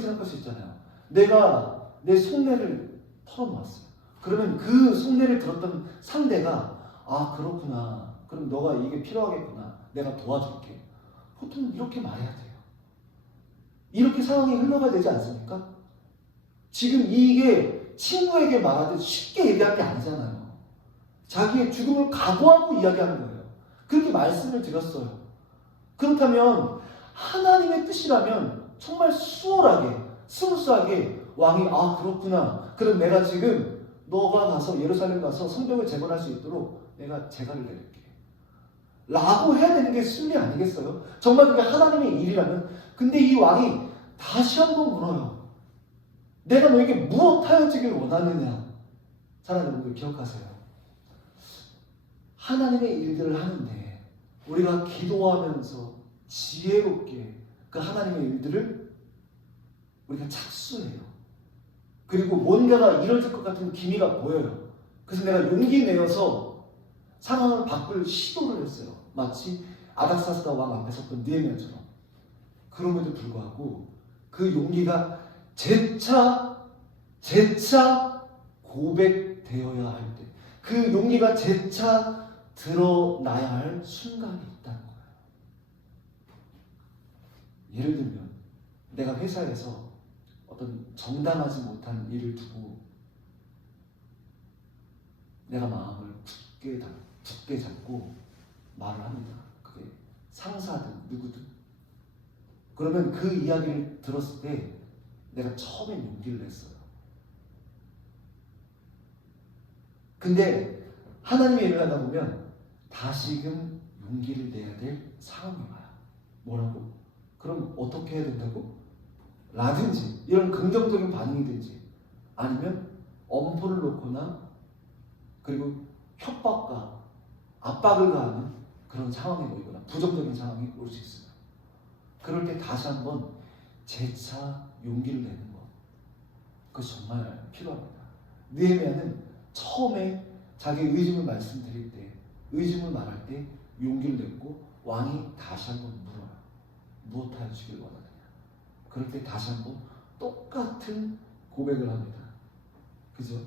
생각할 수 있잖아요. 내가 내 속내를 털어놓았어요. 그러면 그 속내를 들었던 상대가 아 그렇구나. 그럼 너가 이게 필요하겠구나. 내가 도와줄게. 보통 이렇게 말해야 돼요. 이렇게 상황이 흘러가야 되지 않습니까? 지금 이게 친구에게 말하듯 쉽게 얘기할 게 아니잖아요. 자기의 죽음을 각오하고 이야기하는 거예요. 그렇게 말씀을 드렸어요. 그렇다면 하나님의 뜻이라면 정말 수월하게, 스무스하게 왕이 아 그렇구나. 그럼 내가 지금 너가 가서 예루살렘 가서 성벽을 재건할 수 있도록 내가 제가를 내릴게. 라고 해야 되는 게 순리 아니겠어요? 정말 그게 하나님의 일이라면. 근데 이 왕이 다시 한번 물어요. 내가 너에게 무엇하여주길 원하느냐? 사랑하는 여러분들 기억하세요. 하나님의 일들을 하는데 우리가 기도하면서 지혜롭게 그 하나님의 일들을 우리가 착수해요. 그리고 뭔가가 이루어질 것 같은 기미가 보여요. 그래서 내가 용기 내어서 상황을 바꿀 시도를 했어요. 마치 아닥사스다 왕 앞에 섰던 느헤미야처럼. 그럼에도 불구하고 그 용기가 재차 고백되어야 할 때, 그 용기가 재차 드러나야 할 순간이 있다는 거예요. 예를 들면 내가 회사에서 어떤 정당하지 못한 일을 두고 내가 마음을 굳게 잡고 말을 합니다. 그게 상사든 누구든. 그러면 그 이야기를 들었을 때 내가 처음엔 용기를 냈어요. 근데 하나님의 일을 하다 보면 다시금 용기를 내야 될 상황이 와요. 뭐라고? 그럼 어떻게 해야 된다고? 라든지 이런 긍정적인 반응이든지 아니면 엄포를 놓거나 그리고 협박과 압박을 가하는 그런 상황에 놓이거나 부정적인 상황이 올 수 있어요. 그럴 때 다시 한번 재차 용기를 내는 것, 그것이 정말 필요합니다. 느헤미야는 처음에 자기 의심을 말씀드릴 때, 의심을 말할 때 용기를 냈고 왕이 다시 한번 물어요. 무엇하여 주길 원하느냐. 그럴 때 다시 한번 똑같은 고백을 합니다. 그죠?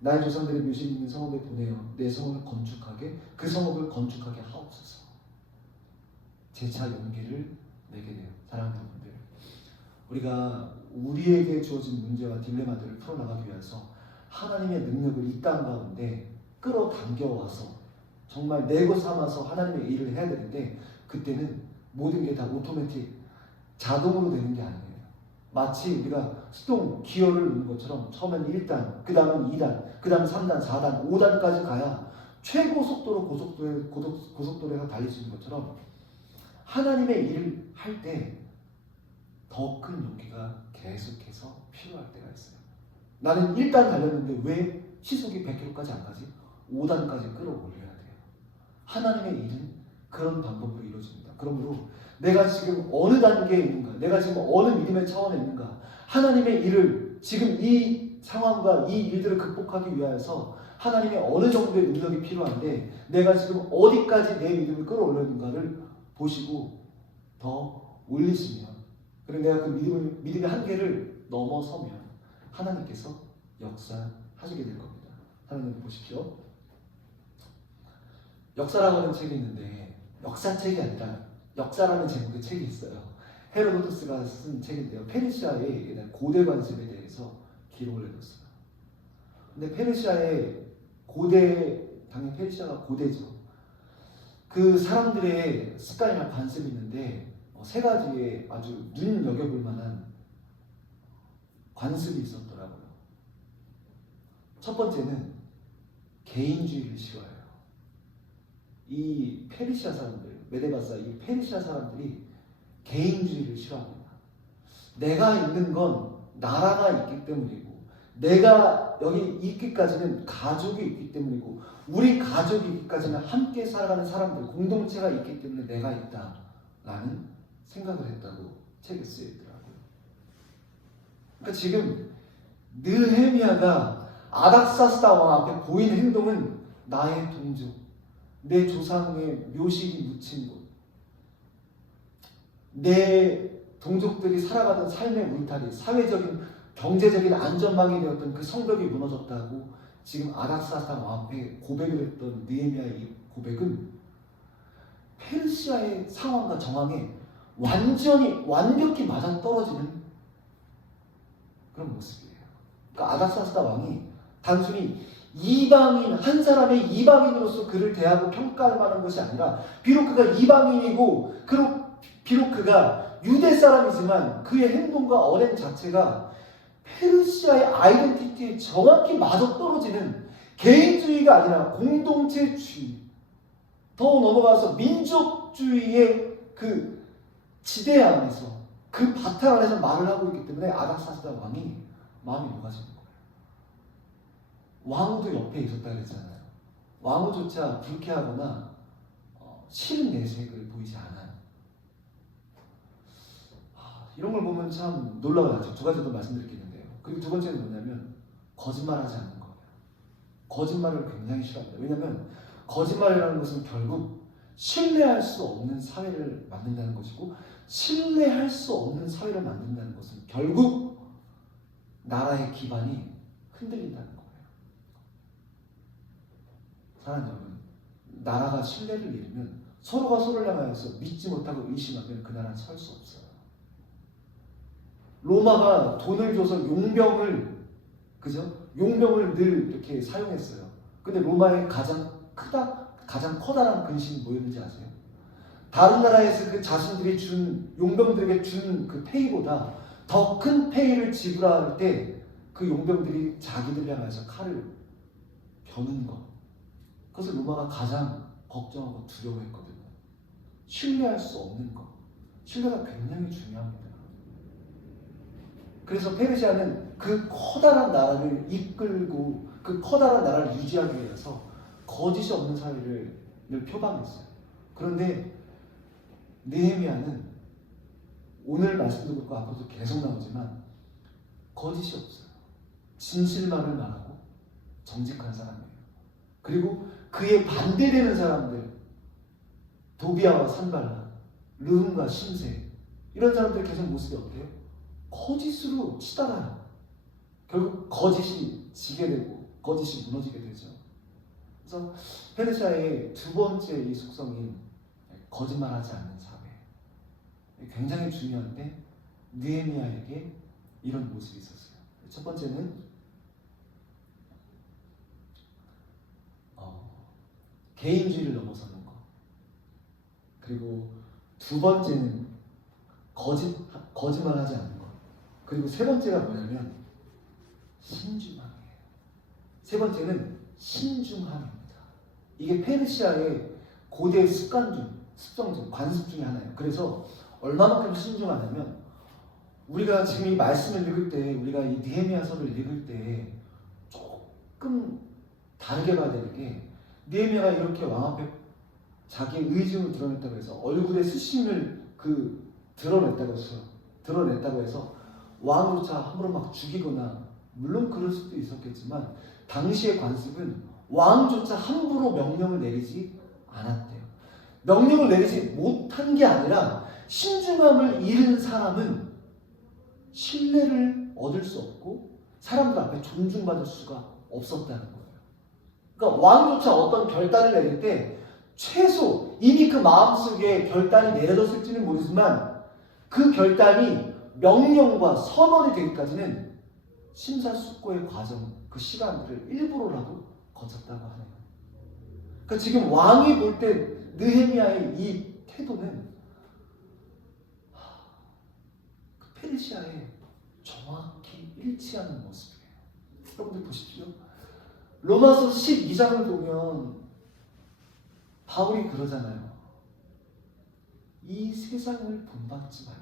나의 조상들의 묘실 있는 성읍에 보내어 내 성읍을 건축하게, 그 성읍을 건축하게 하옵소서. 재차 용기를 내게 돼요. 사랑하는 분들, 우리가 우리에게 주어진 문제와 딜레마들을 풀어나가기 위해서 하나님의 능력을 이 땅 가운데 끌어당겨와서 정말 내고 삼아서 하나님의 일을 해야 되는데, 그때는 모든 게 다 오토매틱 자동으로 되는 게 아니에요. 마치 우리가 수동 기어를 누르는 것처럼 처음엔 1단, 그 다음은 2단, 그 다음 3단, 4단, 5단까지 가야 최고 속도로 고속도로에서 달릴 수 있는 것처럼 하나님의 일을 할 때 더 큰 용기가 계속해서 필요할 때가 있어요. 나는 1단 달렸는데 왜 시속이 100km까지 안 가지? 5단까지 끌어올려야 돼요. 하나님의 일은 그런 방법으로 이루어집니다. 그러므로 내가 지금 어느 단계에 있는가, 내가 지금 어느 믿음의 차원에 있는가, 하나님의 일을 지금 이 상황과 이 일들을 극복하기 위해서 하나님의 어느 정도의 능력이 필요한데 내가 지금 어디까지 내 믿음을 끌어올렸는가를 보시고 더 올리시면, 그리고 내가 그 믿음의 한계를 넘어서면 하나님께서 역사하시게 될 겁니다. 하나님 보십시오. 역사라고 하는 책이 있는데 역사책이 아니라 역사라는 제목의 책이 있어요. 헤로도투스가 쓴 책인데요. 페르시아의 고대 관습에 대해서 기록을 해뒀어요. 근데 페르시아의 당연히 페르시아가 고대죠. 그 사람들의 습관이나 관습이 있는데 세 가지의 아주 눈여겨볼 만한 관습이 있었더라고요. 첫 번째는 개인주의를 싫어해요. 이 페르시아 사람들, 메데바사, 이 페르시아 사람들이 개인주의를 싫어합니다. 내가 있는 건 나라가 있기 때문이고, 내가 여기 있기까지는 가족이 있기 때문이고, 우리 가족이 있기까지는 함께 살아가는 사람들, 공동체가 있기 때문에 내가 있다라는 생각을 했다고 책에 쓰여있더라고요. 그러니까 지금 느헤미야가 아닥사스다 왕 앞에 보인 행동은 나의 동족, 내 조상의 묘실이 묻힌 곳, 내 동족들이 살아가던 삶의 울타리, 사회적인 경제적인 안전망이 되었던 그 성벽이 무너졌다고 지금 아닥사스다 왕 앞에 고백을 했던 느헤미야의 이 고백은 페르시아의 상황과 정황에 완벽히 맞아떨어지는 그런 모습이에요. 그러니까 아닥사스다 왕이 단순히 이방인, 한 사람의 이방인으로서 그를 대하고 평가할 만한 것이 아니라, 비록 그가 이방인이고 비록 그가 유대 사람이지만 그의 행동과 언행 자체가 페르시아의 아이덴티티에 정확히 맞아떨어지는 개인주의가 아니라 공동체주의, 더 넘어가서 민족주의의 그 지대 안에서 그 바탕 안에서 말을 하고 있기 때문에 아닥사스다 왕이 마음이 녹아지는 거예요. 왕후도 옆에 있었다 그랬잖아요. 왕후조차 불쾌하거나 싫은 내색을 보이지 않아요. 이런 걸 보면 참 놀라워요. 두 가지 더 말씀드릴 게 있는데요. 그리고 두 번째는 뭐냐면 거짓말하지 않는 거예요. 거짓말을 굉장히 싫어합니다. 왜냐하면 거짓말이라는 것은 결국 신뢰할 수 없는 사회를 만든다는 것이고, 신뢰할 수 없는 사회를 만든다는 것은 결국 나라의 기반이 흔들린다는 거예요. 사랑하는 여러분, 나라가 신뢰를 잃으면 서로가 서로를 향하여서 믿지 못하고 의심하면 그 나라는 설 수 없어요. 로마가 돈을 줘서 용병을, 그죠? 용병을 늘 이렇게 사용했어요. 근데 로마의 가장 커다란 근심이 뭐였는지 아세요? 다른 나라에서 그 자신들이 준 용병들에게 준 그 페이보다 더 큰 페이를 지불할 때 그 용병들이 자기들 향해서 칼을 겨눈 것, 그것을 로마가 가장 걱정하고 두려워했거든요. 신뢰할 수 없는 것, 신뢰가 굉장히 중요합니다. 그래서 페르시아는 그 커다란 나라를 이끌고 그 커다란 나라를 유지하기 위해서 거짓이 없는 사회를 늘 표방했어요. 그런데 느헤미야는 오늘 말씀도 그렇고 앞으로도 계속 나오지만 거짓이 없어요. 진실만을 말하고 정직한 사람이에요. 그리고 그에 반대되는 사람들, 도비아와 산발라, 르훔과 심세, 이런 사람들의 계속 모습이 어때요? 거짓으로 치달아요. 결국 거짓이 지게 되고 거짓이 무너지게 되죠. 그래서 페르시아의 두 번째 이 속성인 거짓말하지 않는 사회, 굉장히 중요한데 느헤미야에게 이런 모습이 있었어요. 첫 번째는 개인주의를 넘어서는 것, 그리고 두 번째는 거짓말하지 않는 것, 그리고 세 번째가 뭐냐면 신중함이에요. 세 번째는 신중함입니다. 이게 페르시아의 고대 습성 중 관습 중에 하나예요. 그래서 얼마만큼 신중하냐면, 우리가 지금 이 말씀을 읽을 때, 우리가 이 느헤미야서를 읽을 때 조금 다르게 봐야 되는 게, 느헤미야가 이렇게 왕 앞에 자기의 의중을 드러냈다고 해서 얼굴에 수심을 드러냈다고 해서 왕조차 함부로 막 죽이거나, 물론 그럴 수도 있었겠지만 당시의 관습은 왕조차 함부로 명령을 내리지 않았대요. 명령을 내리지 못한 게 아니라 신중함을 잃은 사람은 신뢰를 얻을 수 없고 사람들 앞에 존중받을 수가 없었다는 거예요. 그러니까 왕조차 어떤 결단을 내릴 때 최소 이미 그 마음속에 결단이 내려졌을지는 모르지만 그 결단이 명령과 선언이 되기까지는 심사숙고의 과정, 그 시간들을 일부러라도 거쳤다고 하네요. 그러니까 지금 왕이 볼 때 느헤미야의 이 태도는 그 페르시아에 정확히 일치하는 모습이에요. 여러분들 보십시오. 로마서 12장을 보면 바울이 그러잖아요. 이 세상을 본받지 말고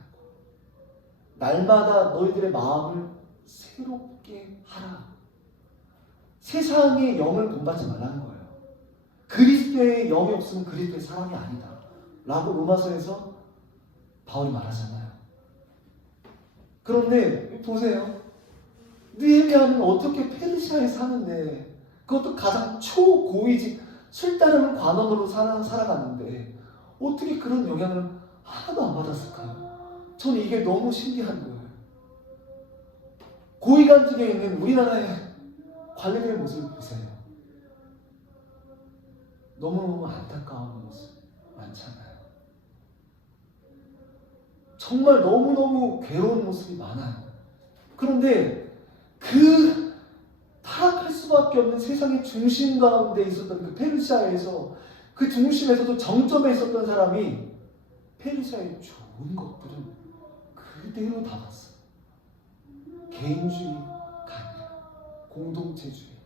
날마다 너희들의 마음을 새롭게 하라. 세상의 영을 본받지 말라는 거예요. 그리스도의 영이 없으면 그리스도의 사람이 아니다 라고 로마서에서 바울이 말하잖아요. 그런데 보세요. 느헤미야는 어떻게 페르시아에 사는데, 그것도 가장 초고위직 술 따르는 관원으로 살아갔는데 어떻게 그런 영향을 하나도 안 받았을까요? 저는 이게 너무 신기한 거예요. 고위관직에 있는 우리나라의 관리들의 모습을 보세요. 너무너무 안타까운 모습 많잖아요. 정말 너무너무 괴로운 모습이 많아요. 그런데 그 타락할 수밖에 없는 세상의 중심 가운데 있었던 그 페르시아에서, 그 중심에서도 정점에 있었던 사람이 페르시아의 좋은 것들은 그대로 담았어요. 개인주의가 아니라 공동체주의.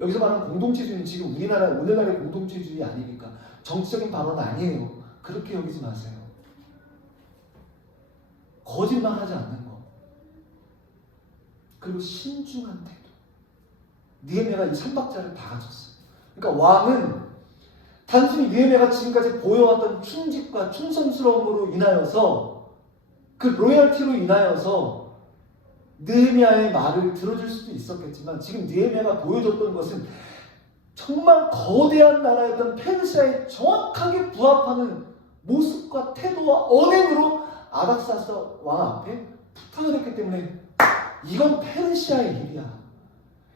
여기서 말하는 공동체주의는 지금 오늘날의 공동체주의 아닙니까? 정치적인 발언 아니에요. 그렇게 여기지 마세요. 거짓말하지 않는 것, 그리고 신중한 태도. 느헤미야가 이 3박자를 다 가졌어요. 그러니까 왕은 단순히 느헤미야가 지금까지 보여왔던 충직과 충성스러움으로 인하여서, 그 로열티로 인하여서 느헤미야의 말을 들어줄 수도 있었겠지만, 지금 느헤미야가 보여줬던 것은 정말 거대한 나라였던 페르시아에 정확하게 부합하는 모습과 태도와 언행으로 아닥사스 왕 앞에 부탁을 했기 때문에, 이건 페르시아의 일이야,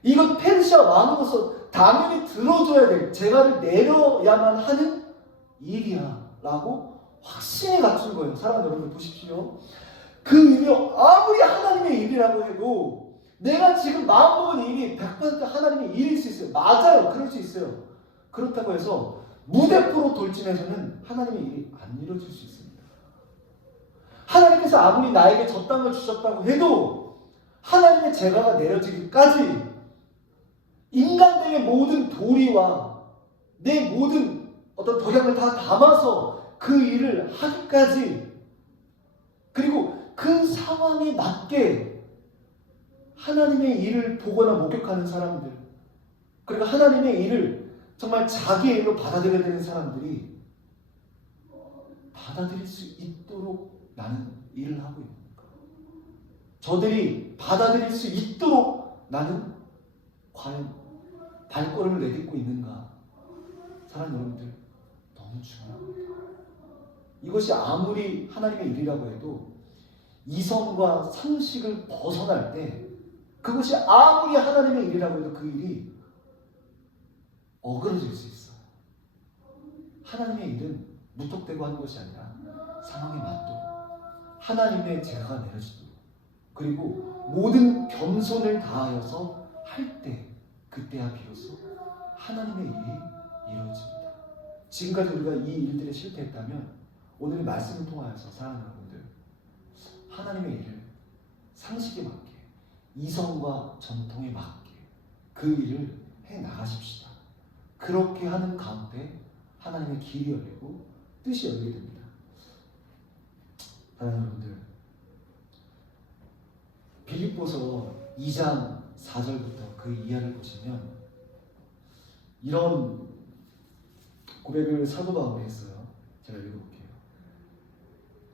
이건 페르시아 왕으로서 당연히 들어줘야 될, 재갈을 내려야만 하는 일이야 라고 확신이 갖춘 거예요. 사랑하는 여러분 보십시오. 그 일이 아무리 하나님의 일이라고 해도 내가 지금 마음먹은 일이 100% 하나님의 일일 수 있어요. 맞아요. 그럴 수 있어요. 그렇다고 해서 무대포로 돌진해서는 하나님의 일이 안 이루어질 수 있습니다. 하나님께서 아무리 나에게 저 땅을 주셨다고 해도 하나님의 재가가 내려지기까지 인간들의 모든 도리와 내 모든 어떤 덕양을 다 담아서 그 일을 하기까지, 그리고 그 상황에 맞게 하나님의 일을 보거나 목격하는 사람들, 그리고 하나님의 일을 정말 자기의 일로 받아들여야 되는 사람들이 받아들일 수 있도록 나는 일을 하고 있는 거예요. 저들이 받아들일 수 있도록 나는 과연 발걸음을 내딛고 있는가? 사랑하는 여러분들, 너무 중요합니다. 이것이 아무리 하나님의 일이라고 해도 이성과 상식을 벗어날 때, 그것이 아무리 하나님의 일이라고 해도 그 일이 어그러질 수 있어요. 하나님의 일은 무턱대고 하는 것이 아니라 상황에 맞도록, 하나님의 재가가 내려지도록, 그리고 모든 겸손을 다하여서 할 때, 그때야 비로소 하나님의 일이 이루어집니다. 지금까지 우리가 이 일들에 실패했다면 오늘 말씀을 통하여서 사랑하는 여러분들, 하나님의 일을 상식에 맞게, 이성과 전통에 맞게 그 일을 해 나가십시다. 그렇게 하는 가운데 하나님의 길이 열리고 뜻이 열리게 됩니다. 사랑하는 여러분들, 빌립보서 2장 4절부터 그 이하를 보시면 이런 고백을 사도 바울이 했어요. 제가 읽어볼게요.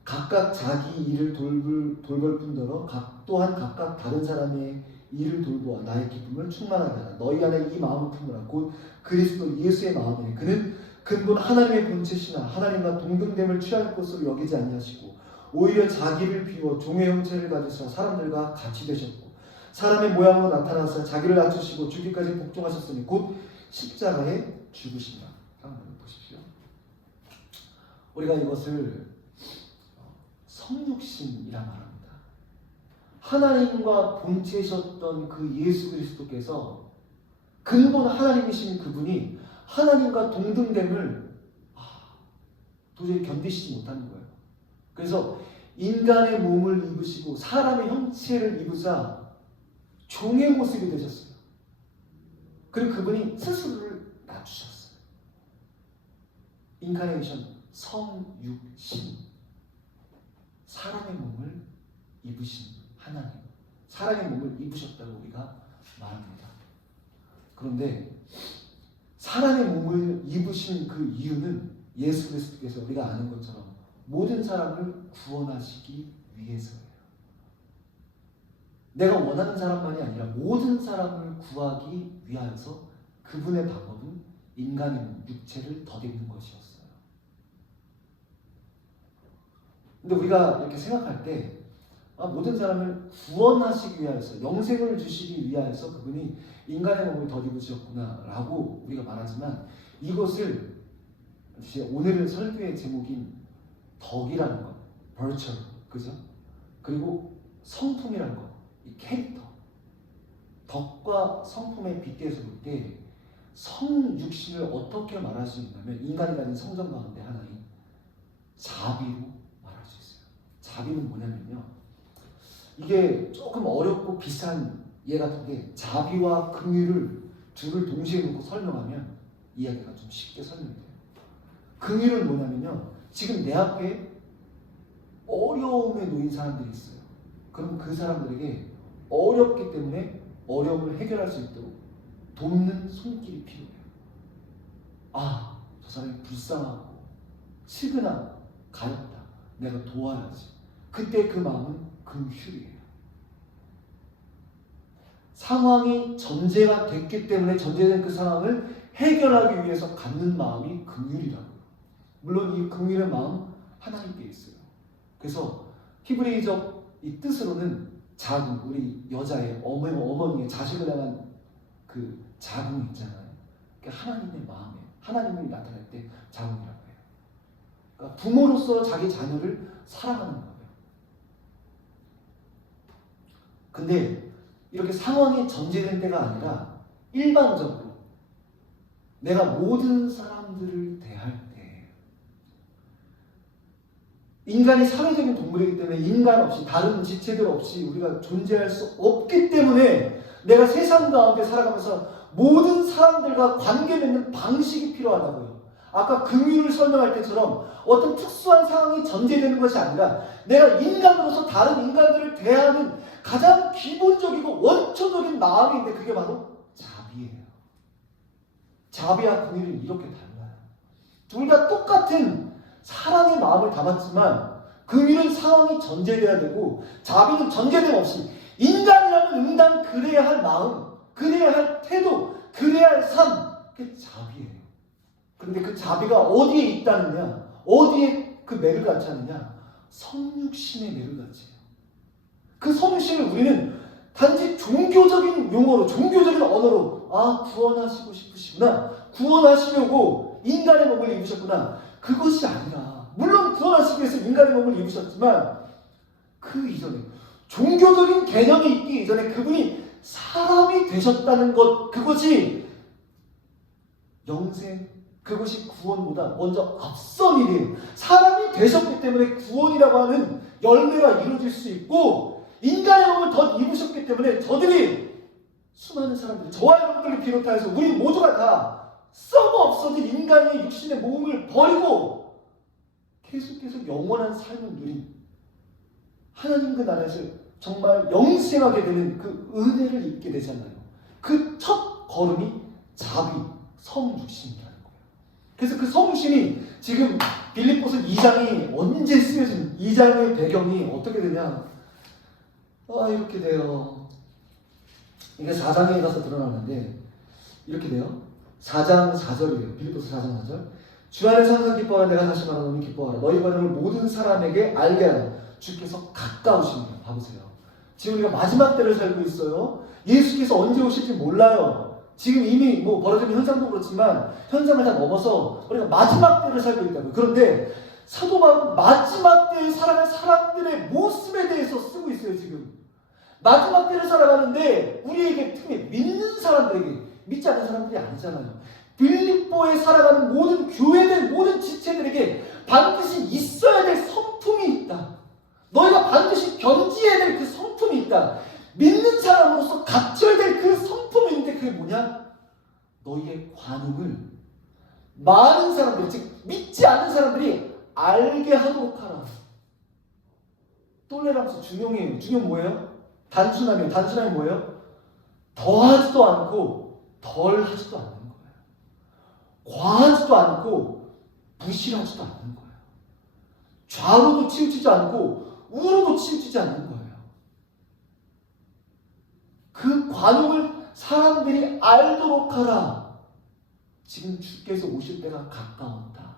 각각 자기 일을 돌볼 뿐더러 또한 각각 다른 사람의 일을 돌보아 나의 기쁨을 충만하게 하라. 너희 안에 이 마음을 품으라. 곧 그리스도 예수의 마음이니 그는 근본 하나님의 본체시나 하나님과 동등됨을 취할 것으로 여기지 아니하시고 오히려 자기를 비워 종의 형체를 가지사 사람들과 같이 되셨고 사람의 모양으로 나타나서 자기를 낮추시고 죽기까지 복종하셨으니 곧 십자가에 죽으신다. 한번 보십시오. 우리가 이것을 성육신이라 말합니다. 하나님과 본체이셨던 그 예수 그리스도께서 근본 하나님이신 그분이 하나님과 동등됨을 도저히 견디시지 못하는 거예요. 그래서 인간의 몸을 입으시고 사람의 형체를 입으사 종의 모습이 되셨어요. 그리고 그분이 스스로를 낮추셨어요. 인카네이션, 성육신, 사람의 몸을 입으신 하나님, 사람의 몸을 입으셨다고 우리가 말합니다. 그런데 사람의 몸을 입으신 그 이유는 예수 그리스도께서 우리가 아는 것처럼 모든 사람을 구원하시기 위해서예요. 내가 원하는 사람만이 아니라 모든 사람을 구하기 위하여서 그분의 방법은 인간의 육체를 덧입는 것이었어요. 근데 우리가 이렇게 생각할 때 모든 사람을 구원하시기 위하여서, 영생을 주시기 위하여서 그분이 인간의 몸을 덧입으셨구나 라고 우리가 말하지만, 이것을 오늘 설교의 제목인 덕이라는 것, virtue, 그죠? 그리고 성품이라는 것, 이 캐릭터, 덕과 성품에 빗대서 볼 때 성육신을 어떻게 말할 수 있냐면, 인간이 가진 성정 가운데 하나인 자비로 말할 수 있어요. 자비는 뭐냐면요, 이게 조금 어렵고 비싼 예 같은 게, 자비와 긍휼을 둘을 동시에 놓고 설명하면 이야기가 좀 쉽게 설명이 돼요. 긍휼은 뭐냐면요, 지금 내 앞에 어려움에 놓인 사람들이 있어요. 그럼 그 사람들에게 어렵기 때문에 어려움을 해결할 수 있도록 돕는 손길이 필요해요. 아, 저 사람이 불쌍하고 치근하고 가엾다. 내가 도와야지. 그때 그 마음은 긍휼이에요. 상황이 전제가 됐기 때문에 전제된 그 상황을 해결하기 위해서 갖는 마음이 긍휼이라고요. 물론 이 긍휼의 마음 하나님께 있어요. 그래서 히브리적 이 뜻으로는 자궁, 우리 여자의 어머니의 자식을 향한 그 자궁이 있잖아요. 그러니까 하나님의 마음에 하나님을 나타낼 때 자궁이라고 해요. 그러니까 부모로서 자기 자녀를 사랑하는 거예요. 근데 이렇게 상황이 전제된 때가 아니라 일반적으로 내가 모든 사람들을 대할 때, 인간이 사회적인 동물이기 때문에 인간 없이, 다른 지체들 없이 우리가 존재할 수 없기 때문에 내가 세상 가운데 살아가면서 모든 사람들과 관계 맺는 방식이 필요하다고요. 아까 긍휼을 설명할 때처럼 어떤 특수한 상황이 전제되는 것이 아니라 내가 인간으로서 다른 인간들을 대하는 가장 기본적이고 원초적인 마음이 있는데 그게 바로 자비예요. 자비와 긍휼은 이렇게 달라요. 둘 다 똑같은 사랑의 마음을 담았지만 긍휼은 상황이 전제돼야 되고 자비는 전제됨 없이 인간이라면 인간 그래야 할 마음, 그래야 할 태도, 그래야 할 삶, 그게 자비예요. 그런데 그 자비가 어디에 있다느냐, 어디에 그 맥을 갖지 않느냐, 성육신의 맥을 갖지 해요. 그 성육신을 우리는 단지 종교적인 용어로, 종교적인 언어로, 아, 구원하시고 싶으시구나, 구원하시려고 인간의 몸을 입으셨구나, 그것이 아니라, 물론 구원하시기 위해서 인간의 몸을 입으셨지만 그 이전에 종교적인 개념이 있기 이전에 그분이 사람이 되셨다는 것, 그것이 영생, 그것이 구원보다 먼저 앞선 일이에요. 사람이 되셨기 때문에 구원이라고 하는 열매가 이루어질 수 있고, 인간의 몸을 더 입으셨기 때문에 저들이, 수많은 사람들, 저와 여러분들을 비롯하여서 우리 모두가 다 썩어 없어진 인간의 육신의 몸을 버리고 계속해서 영원한 삶을 누린 하나님 그 나라에서 정말 영생하게 되는 그 은혜를 입게 되잖아요. 그 첫 걸음이 자비, 성육신이라는 거예요. 그래서 그 성육신이 지금 빌립보서 2장이 언제 쓰여진, 2장의 배경이 어떻게 되냐, 이렇게 돼요. 이게 4장에 가서 드러나는데 이렇게 돼요. 4장 4절이에요. 빌립보서 4장 4절. 주 안에서 항상 기뻐하라. 내가 다시 말하노니 기뻐하라. 너희 관용을 모든 사람에게 알게 하라. 주께서 가까우십니다. 봐보세요. 지금 우리가 마지막 때를 살고 있어요. 예수께서 언제 오실지 몰라요. 지금 이미 뭐 벌어지는 현상도 그렇지만 현상을 다 넘어서 우리가 마지막 때를 살고 있다고요. 그런데 사도 바울은 마지막 때에 살아갈 사람들의 모습에 대해서 쓰고 있어요. 지금 마지막 때를 살아가는데 우리에게, 특히 믿는 사람들에게, 믿지 않는 사람들이 아니잖아요. 빌립보에 살아가는 모든 교회들, 모든 지체들에게 반드시 있어야 될 성품이 있다. 너희가 반드시 견지해야 될 그 성품이 있다. 믿는 사람으로서 갖춰야 될 그 성품이 있는데 그게 뭐냐? 너희의 관용을 많은 사람들, 즉 믿지 않는 사람들이 알게 하도록 하라. 똘레람스 중용이에요. 중용 뭐예요? 단순함이에요. 단순함이 뭐예요? 더하지도 않고 덜하지도 않는 거예요. 과하지도 않고 부실하지도 않는 거예요. 좌로도 치우치지 않고 우로도 치우치지 않는 거예요. 그 관용을 사람들이 알도록 하라. 지금 주께서 오실 때가 가까웠다.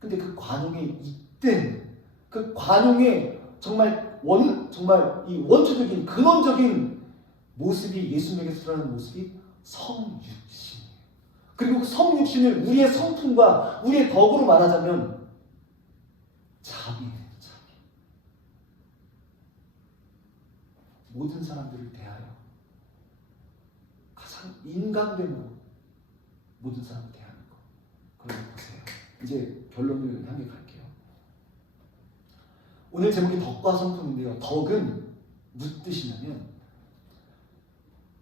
근데 그 관용에 있대. 그 관용에 정말 이 원초적인 근원적인 모습이, 예수님에게서 드러나는 모습이 성육신이에요. 그리고 그 성육신을 우리의 성품과 우리의 덕으로 말하자면 자비예요. 자비. 모든 사람들을 대하여 가장 인간됨으로 모든 사람을 대하는 것. 그걸 보세요. 이제 결론을 향해 갈게요. 오늘 제목이 덕과 성품인데요. 덕은 무슨 뜻이냐면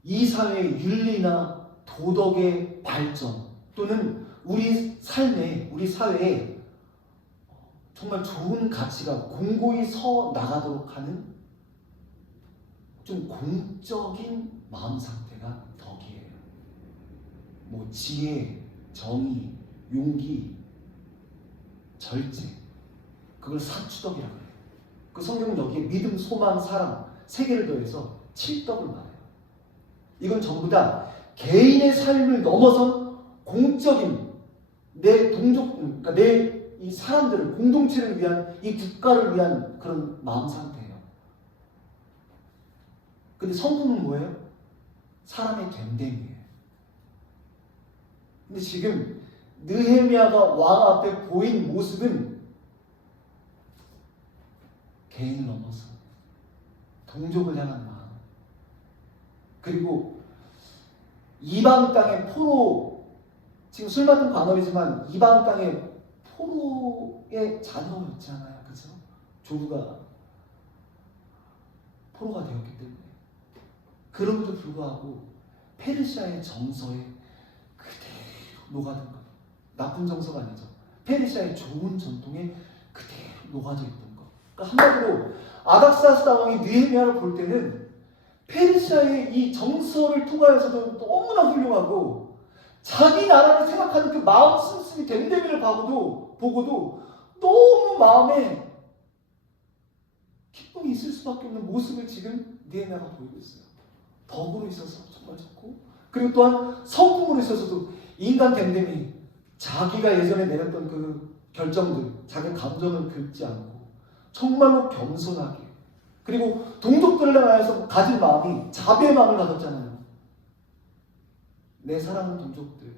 이 사회의 윤리나 도덕의 발전 또는 우리 삶에, 우리 사회에 정말 좋은 가치가 공고히 서 나가도록 하는 좀 공적인 마음 상태가 덕이에요. 뭐 지혜, 정의, 용기, 절제, 그걸 사추덕이라고 해요. 그 성경은 여기에 믿음, 소망, 사랑 세 개를 더해서 칠덕을 말해요. 이건 전부 다 개인의 삶을 넘어선 공적인 내 동족, 그러니까 내 이 사람들을, 공동체를 위한, 이 국가를 위한 그런 마음 상태예요. 근데 성품은 뭐예요? 사람의 됨됨이에요. 근데 지금 느헤미야가 왕 앞에 보인 모습은 개인을 넘어서 동족을 향한 마음, 그리고 이방 땅의 포로, 지금 술 맡은 관원이지만 이방 땅의 포로의 자녀였잖아요. 그죠? 조부가 포로가 되었기 때문에. 그럼에도 불구하고 페르시아의 정서에 그대로 녹아든 것. 나쁜 정서가 아니죠. 페르시아의 좋은 전통에 그대로 녹아져 있던 것. 그러니까 한마디로 아닥사스다 왕이 느헤미야를 볼 때는 페르시아의 이 정서를 통하여서도 너무나 훌륭하고, 자기 나라를 생각하는 그 마음 씀씀이 됨됨이를 보고도 너무 마음에 기쁨이 있을 수밖에 없는 모습을 지금 느헤미야가 보이고 있어요. 덕으로 있어서 정말 좋고, 그리고 또한 성품으로 있어서도 인간 됨됨이, 자기가 예전에 내렸던 그 결정들, 자기 감정을 긁지 않고 정말로 겸손하게, 그리고 동족들을 향하여서 가진 마음이 자비의 마음을 가졌잖아요. 내 사랑하는 동족들,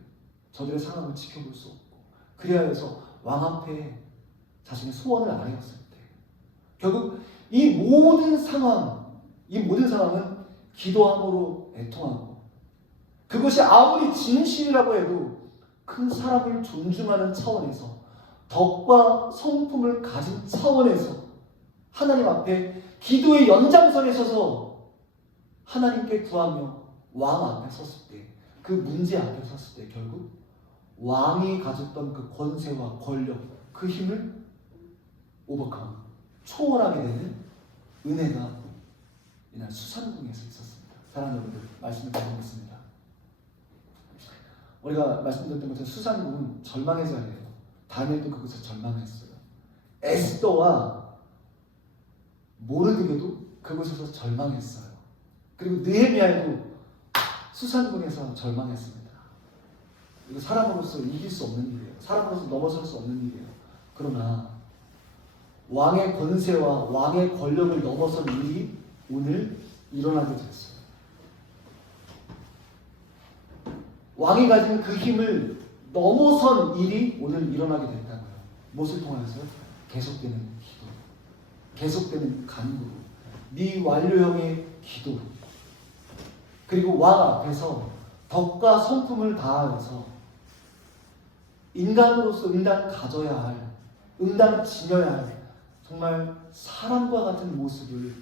저들의 상황을 지켜볼 수 없고, 그래야 해서 왕 앞에 자신의 소원을 아뢰었을 때, 결국 이 모든 상황은 기도함으로 애통하고, 그것이 아무리 진실이라고 해도 그 사람을 존중하는 차원에서, 덕과 성품을 가진 차원에서 하나님 앞에 기도의 연장선에 서서 하나님께 구하며 왕 앞에 섰을 때, 그 문제 앞에 섰을 때 결국 왕이 가졌던 그 권세와 권력, 그 힘을 오버컴, 초월하게 되는 은혜가 이날 수산궁에서 있었습니다. 사랑하는 여러분들, 말씀을 드리겠습니다. 우리가 말씀드렸던 것처럼 수산궁은 절망의 자리예요. 다니엘도 그곳에서 절망했어요. 에스더와 모르드게도 그곳에서 절망했어요. 그리고 느헤미야도 수산궁에서 절망했습니다. 이거 사람으로서 이길 수 없는 일이에요. 사람으로서 넘어설 수 없는 일이에요. 그러나 왕의 권세와 왕의 권력을 넘어선 일이 오늘 일어나게 됐어요. 왕이 가진 그 힘을 넘어선 일이 오늘 일어나게 됐다고요. 무엇을 통해서요? 계속되는 기도, 계속되는 간구, 미완료형의 기도, 그리고 왕 앞에서 덕과 성품을 다하여서 인간으로서 응당 가져야 할, 응당 지녀야 할 정말 사람과 같은 모습을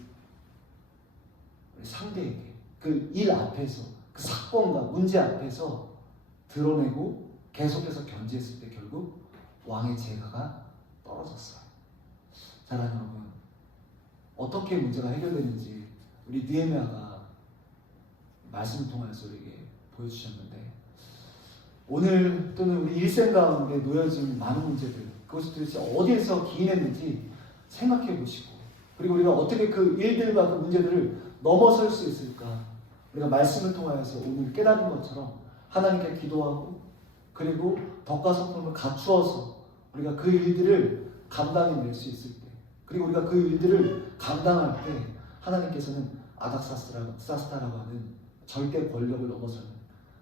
상대에게, 그 일 앞에서, 그 사건과 문제 앞에서 드러내고 계속해서 견지했을 때 결국 왕의 재가가 떨어졌어요. 사랑하는 여러분, 어떻게 문제가 해결되는지 우리 느헤미야가 말씀을 통해서 우리에게 보여주셨는데, 오늘 또는 우리 일생 가운데 놓여진 많은 문제들, 그것이 도대체 어디에서 기인했는지 생각해 보시고, 그리고 우리가 어떻게 그 일들과 그 문제들을 넘어설 수 있을까, 우리가 말씀을 통하여서 오늘 깨달은 것처럼 하나님께 기도하고, 그리고 덕과 성품을 갖추어서 우리가 그 일들을 감당해낼 수 있을 때, 그리고 우리가 그 일들을 감당할 때 하나님께서는 아닥사스다라고 하는 절대 권력을 넘어서는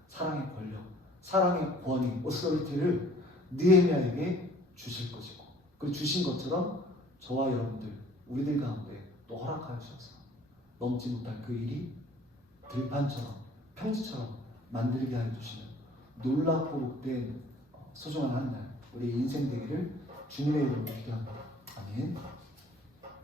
사랑의 권력, 사랑의 권위, 오소리티를 느헤미야에게 주실 것이고, 그 주신 것처럼 저와 여러분들, 우리들 가운데 또 허락하셔서 넘지 못할 그 일이 들판처럼, 평지처럼 만들게 하여 주시는 놀랍고 복된 소중한 한 날, 우리 인생 되기를 주님의 이름으로 기도합니다. 아멘.